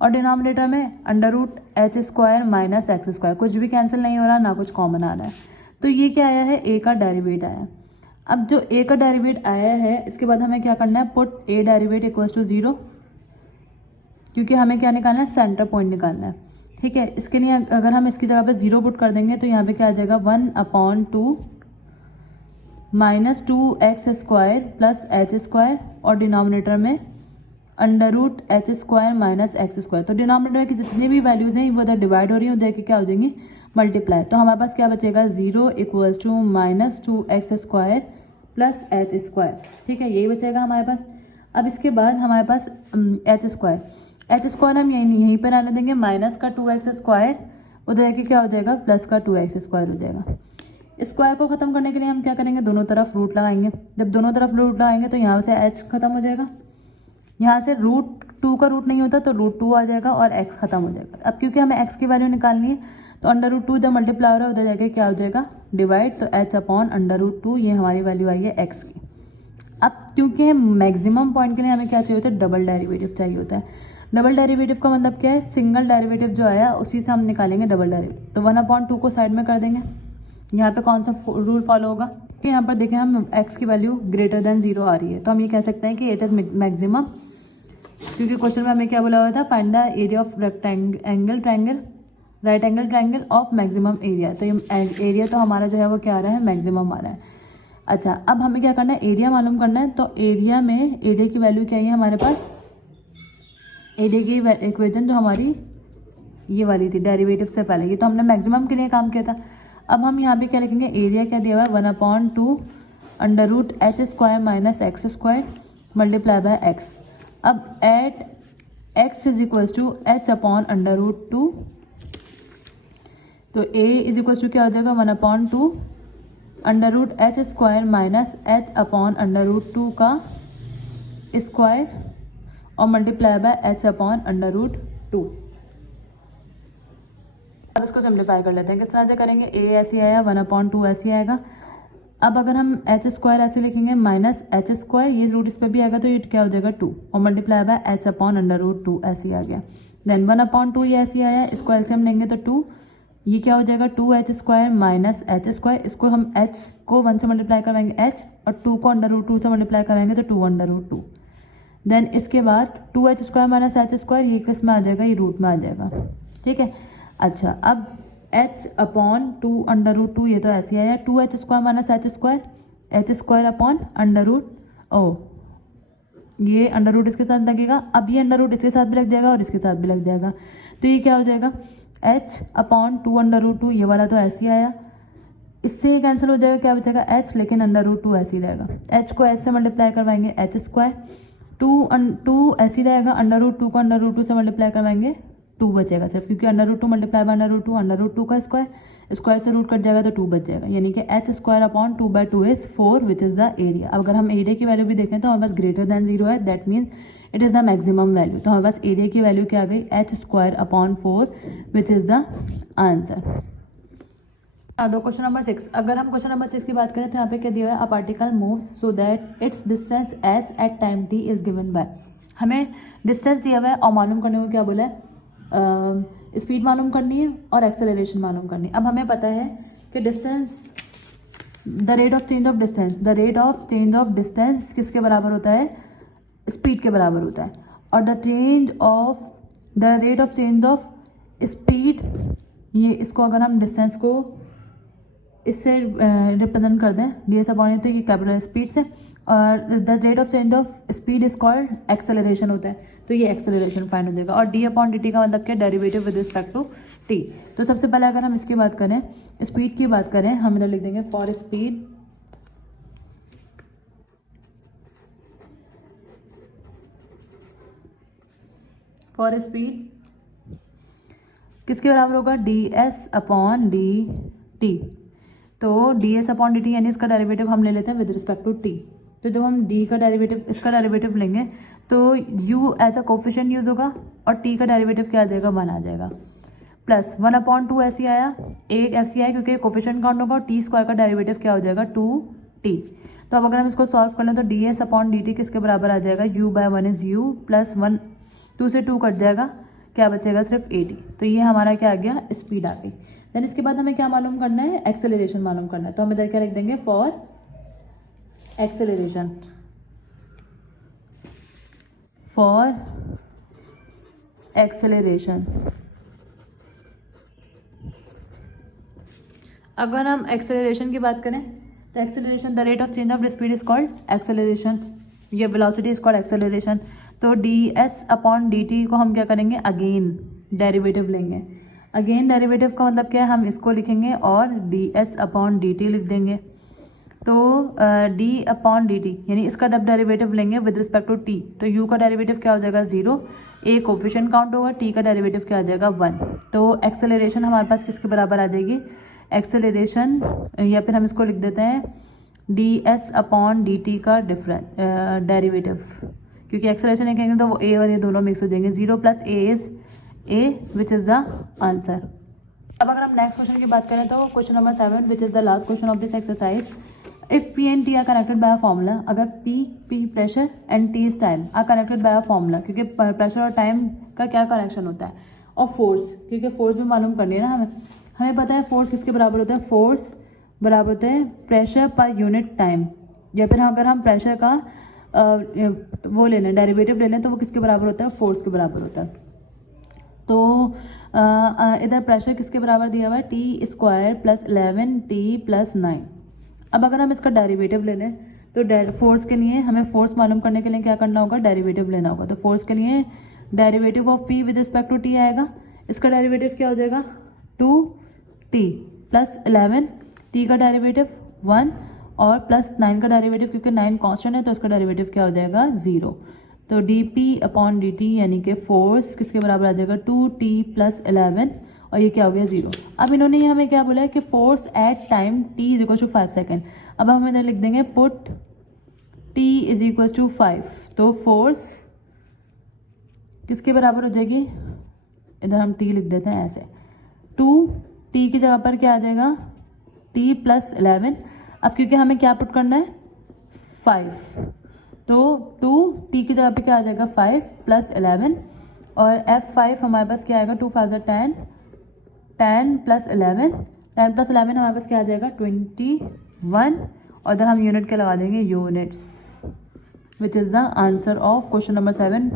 और डिनोमिनेटर में under root H square minus x square, कुछ भी कैंसिल नहीं हो रहा, ना कुछ कॉमन आ रहा है, तो ये क्या आया है, ए का डेरिवेट आया। अब जो ए का डेरिवेट आया है, इसके बाद हमें क्या करना है, put a derivate equals to 0, क्योंकि हमें क्या निकालना है, सेंटर पॉइंट निकालना है। ठीक है, इसके लिए अगर हम इसकी जगह पे 0 पुट कर देंगे तो यहाँ पे क्या आ जाएगा, 1/2 -2x square plus h square, और डिनोमिनेटर में under root H square minus x square. तो डिनोमिनेटर की जितनी भी वैल्यूज हैं वो उधर डिवाइड हो रही है, उधर की क्या हो जाएंगी, मल्टीप्लाई। तो हमारे पास क्या बचेगा, 0 equals to -2x square plus h square, ठीक है, यही बचेगा हमारे पास। अब इसके बाद हमारे पास एच स्क्वायर हम यहीं पर आने देंगे, माइनस का 2x स्क्वायर उधर जाके क्या हो जाएगा, प्लस का 2x स्क्वायर हो जाएगा। स्क्वायर को खत्म करने के लिए हम क्या करेंगे, दोनों तरफ रूट लगाएंगे। जब दोनों तरफ रूट लगाएंगे तो यहाँ से h खत्म हो जाएगा, यहाँ से √2 का रूट नहीं होता तो √2 आ जाएगा और x खत्म हो जाएगा। अब क्योंकि हमें x की वैल्यू निकालनी है तो √2 जब मल्टीप्लाई हो रहा है उधर जाके क्या हो जाएगा, डिवाइड, तो h अपॉन √2 ये हमारी वैल्यू आई है x की। अब क्योंकि मैक्सिमम पॉइंट के लिए हमें क्या चाहिए होता है, डबल डेरिवेटिव चाहिए होता है। डबल डेरिवेटिव का मतलब क्या है, सिंगल डेरिवेटिव जो आया उसी से हम निकालेंगे डबल डेरिवेटिव। तो 1/2 को साइड में कर देंगे। यहाँ पे कौन सा रूल फॉलो होगा कि यहाँ पर देखें हम x की वैल्यू ग्रेटर देन 0 आ रही है, तो हम ये कह सकते हैं कि इट इज मैक्सिमम, क्योंकि क्वेश्चन में हमें क्या बोला हुआ था, find the area of right angle triangle of maximum area. तो ये एरिया तो हमारा जो है वो क्या आ रहा है, मैक्सिमम आ रहा है। अच्छा, अब हमें क्या करना है, एरिया मालूम करना है। तो एरिया की वैल्यू क्या है हमारे पास, एरिया की इक्वेशन जो हमारी ये वाली थी डेरिवेटिव से पहले, ये तो हमने मैक्सिमम के लिए काम किया था। अब हम यहाँ पे क्या लिखेंगे, एरिया क्या दिया हुआ है, 1/2 √h² minus x square multiply by x। अब at x is equal to h upon √2, तो a इज इक्वल टू क्या हो जाएगा, 1/2 √h² माइनस h अपॉन √2 का स्क्वायर और मल्टीप्लाई बाय h अपॉन √2। अब इसको सिम्प्लीफाई कर लेते हैं, किस तरह से करेंगे, a ऐसे आया, 1/2 ऐसे आएगा। अब अगर हम h स्क्वायर ऐसे लिखेंगे माइनस h², ये रूट इस पर भी आएगा तो ये क्या हो जाएगा 2 और मल्टीप्लाई बाय h अपॉन √2 ऐसे आ गया। देन 1/2 ये ऐसे आया, इसको एलसीएम लेंगे तो 2, ये क्या हो जाएगा 2h² माइनस h², इसको हम h को 1 से मल्टीप्लाई करवाएंगे h और 2 को √2 से मल्टीप्लाई कराएंगे तो 2/2। देन इसके बाद 2h² माइनस h², ये किस में आ जाएगा, ये रूट में आ जाएगा, ठीक है। अच्छा, अब h अपॉन 2/2 ये तो ऐसे आया, 2h² माइनस h² अपॉन ये अंडर इसके साथ लगेगा। अब ये अंडर इसके साथ भी लग जाएगा और इसके साथ भी लग जाएगा, तो ये क्या हो जाएगा, h अपॉन 2/2, ये वाला तो ऐसे आया, इससे ये कैंसिल हो जाएगा, क्या बचेगा h, लेकिन √2 ऐसे ही रहेगा। h को h से मल्टीप्लाई करवाएंगे h², 2 ऐसे ही रहेगा, √2 को √2 से मल्टीप्लाई करवाएंगे 2 बचेगा सिर्फ, क्योंकि √2 मल्टीप्लाई बाय √2 का स्क्वायर से रूट कट जाएगा तो 2 बच जाएगा, यानी कि h² upon 2/2 is 4 which is the area. अब अगर हम एरिया की वैल्यू भी देखें तो हमारे पास ग्रेटर देन 0 है, that means it is the maximum value. तो हमारे पास एरिया की वैल्यू क्या आ गई, h² upon 4 which is the answer. दो क्वेश्चन नंबर 6, अगर हम क्वेश्चन नंबर 6 की बात करें तो यहाँ पे क्या दिया है, a particle moves so that its distance s at time t is given by. हमें डिस्टेंस दिया हुआ है और मालूम करने को क्या बोला है, स्पीड मालूम करनी है और एक्सेलरेशन मालूम करनी है। अब हमें पता है कि distance, the rate of change of distance किसके बराबर होता है, स्पीड के बराबर होता है, और the rate of change of speed, ये इसको अगर हम डिस्टेंस को इससे रिप्रेजेंट कर दें ds अपॉन, तो ये कैपिटल स्पीड से, और the rate of change of speed is called acceleration होता है, तो ये एक्सेलरेशन फाइंड हो जाएगा। और d अपॉन dt का मतलब क्या, derivative with respect to t। तो सबसे पहले अगर हम इसकी बात करें, स्पीड की बात करें, हम इधर लिख देंगे फॉर स्पीड किसके बराबर होगा, ds अपॉन dt। तो ds अपॉन dt यानी इसका डेरिवेटिव हम ले लेते हैं विद रिस्पेक्ट टू t। तो जब हम d का डेरिवेटिव, इसका डेरिवेटिव लेंगे तो u as a coefficient use होगा और t का डेरिवेटिव क्या आ जाएगा, 1 आ जाएगा, प्लस 1/2 ऐसे आया, एक ऐसे आया क्योंकि कोफिशिएंट काउंट होगा, और t² का डेरिवेटिव क्या हो जाएगा 2t। तो अब अगर हम इसको सॉल्व कर लें तो ds अपॉन dt किसके बराबर आ जाएगा, u/1 इज u प्लस 1, 2 से 2 कट जाएगा, क्या बचेगा सिर्फ 80। तो ये हमारा क्या आ गया, स्पीड आ गई। देन इसके बाद हमें क्या मालूम करना है, एक्सेलरेशन मालूम करना है। तो हम इधर क्या लिख देंगे, फॉर एक्सेलरेशन, अगर हम एक्सेलरेशन की बात करें तो acceleration, the rate of change of speed is called acceleration, ये वेलोसिटी इज कॉल्ड एक्सेलरेशन। तो ds अपॉन dt को हम क्या करेंगे, अगेन डेरिवेटिव लेंगे। अगेन डेरिवेटिव का मतलब क्या है, हम इसको लिखेंगे और ds अपॉन dt लिख देंगे। तो डी अपॉन डी टी, यानी इसका जब डेरिवेटिव लेंगे विद रिस्पेक्ट टू टी, तो यू का डेरिवेटिव क्या हो जाएगा 0, ए कोफिशिएंट काउंट होगा, टी का डेरिवेटिव क्या आ जाएगा 1। तो एक्सेलरेशन हमारे पास किसके बराबर आ जाएगी, एक्सेलरेशन, या फिर हम इसको लिख देते हैं D S upon D T का डेरिवेटिव, क्योंकि एक्सेलरेशन ये कहेंगे तो वो ए और ये दोनों मिक्स हो जाएंगे। 0 plus a is a which is the answer. अब अगर हम नेक्स्ट क्वेश्चन की बात करें तो question number 7 which is the last question of this exercise. If P and T are connected by a formula, अगर P pressure and T is time are connected by a formula, क्योंकि pressure और time का क्या connection होता है, और force, क्योंकि force भी मालूम करनी है ना हमें पता है फोर्स किसके बराबर होता है, फोर्स बराबर होता है प्रेशर पर यूनिट टाइम, या फिर अगर हम प्रेशर का वो ले लें डेरिवेटिव ले लें तो वो किसके बराबर होता है, फोर्स के बराबर होता है। तो इधर प्रेशर किसके बराबर दिया हुआ है, T square plus 11 T plus 9। अब अगर हम इसका डेरिवेटिव ले लें तो फोर्स के लिए हमें फोर्स मालूम करने के लिए क्या करना होगा, डेरिवेटिव लेना होगा। तो फोर्स के लिए derivative of p with respect to t आएगा, इसका डेरिवेटिव क्या हो जाएगा 2t प्लस 11, टी का डेरिवेटिव 1 और प्लस 9 का डेरिवेटिव, क्योंकि 9 कांस्टेंट है तो इसका डेरिवेटिव क्या हो जाएगा 0। तो डी अपॉन डी टी यानी कि फोर्स किसके बराबर आ जाएगा 2t प्लस 11 और ये क्या हो गया 0। अब इन्होंने ये हमें क्या बोला है कि force at time t is equal to 5 second. अब हम इधर लिख देंगे put t is equal to 5, तो फोर्स किसके बराबर हो जाएगी, इधर हम t लिख देते हैं ऐसे, 2t की जगह पर क्या आ जाएगा t प्लस 11। अब क्योंकि हमें क्या पुट करना है 5, तो 2t की जगह पे क्या आ जाएगा 5 प्लस 11 और f5 हमारे पास क्या आएगा 2 5 10, 10 प्लस 11, 10 प्लस 11 हमारे पास क्या आ जाएगा 21 और इधर हम यूनिट के लगा देंगे units, which is the answer of question number 7।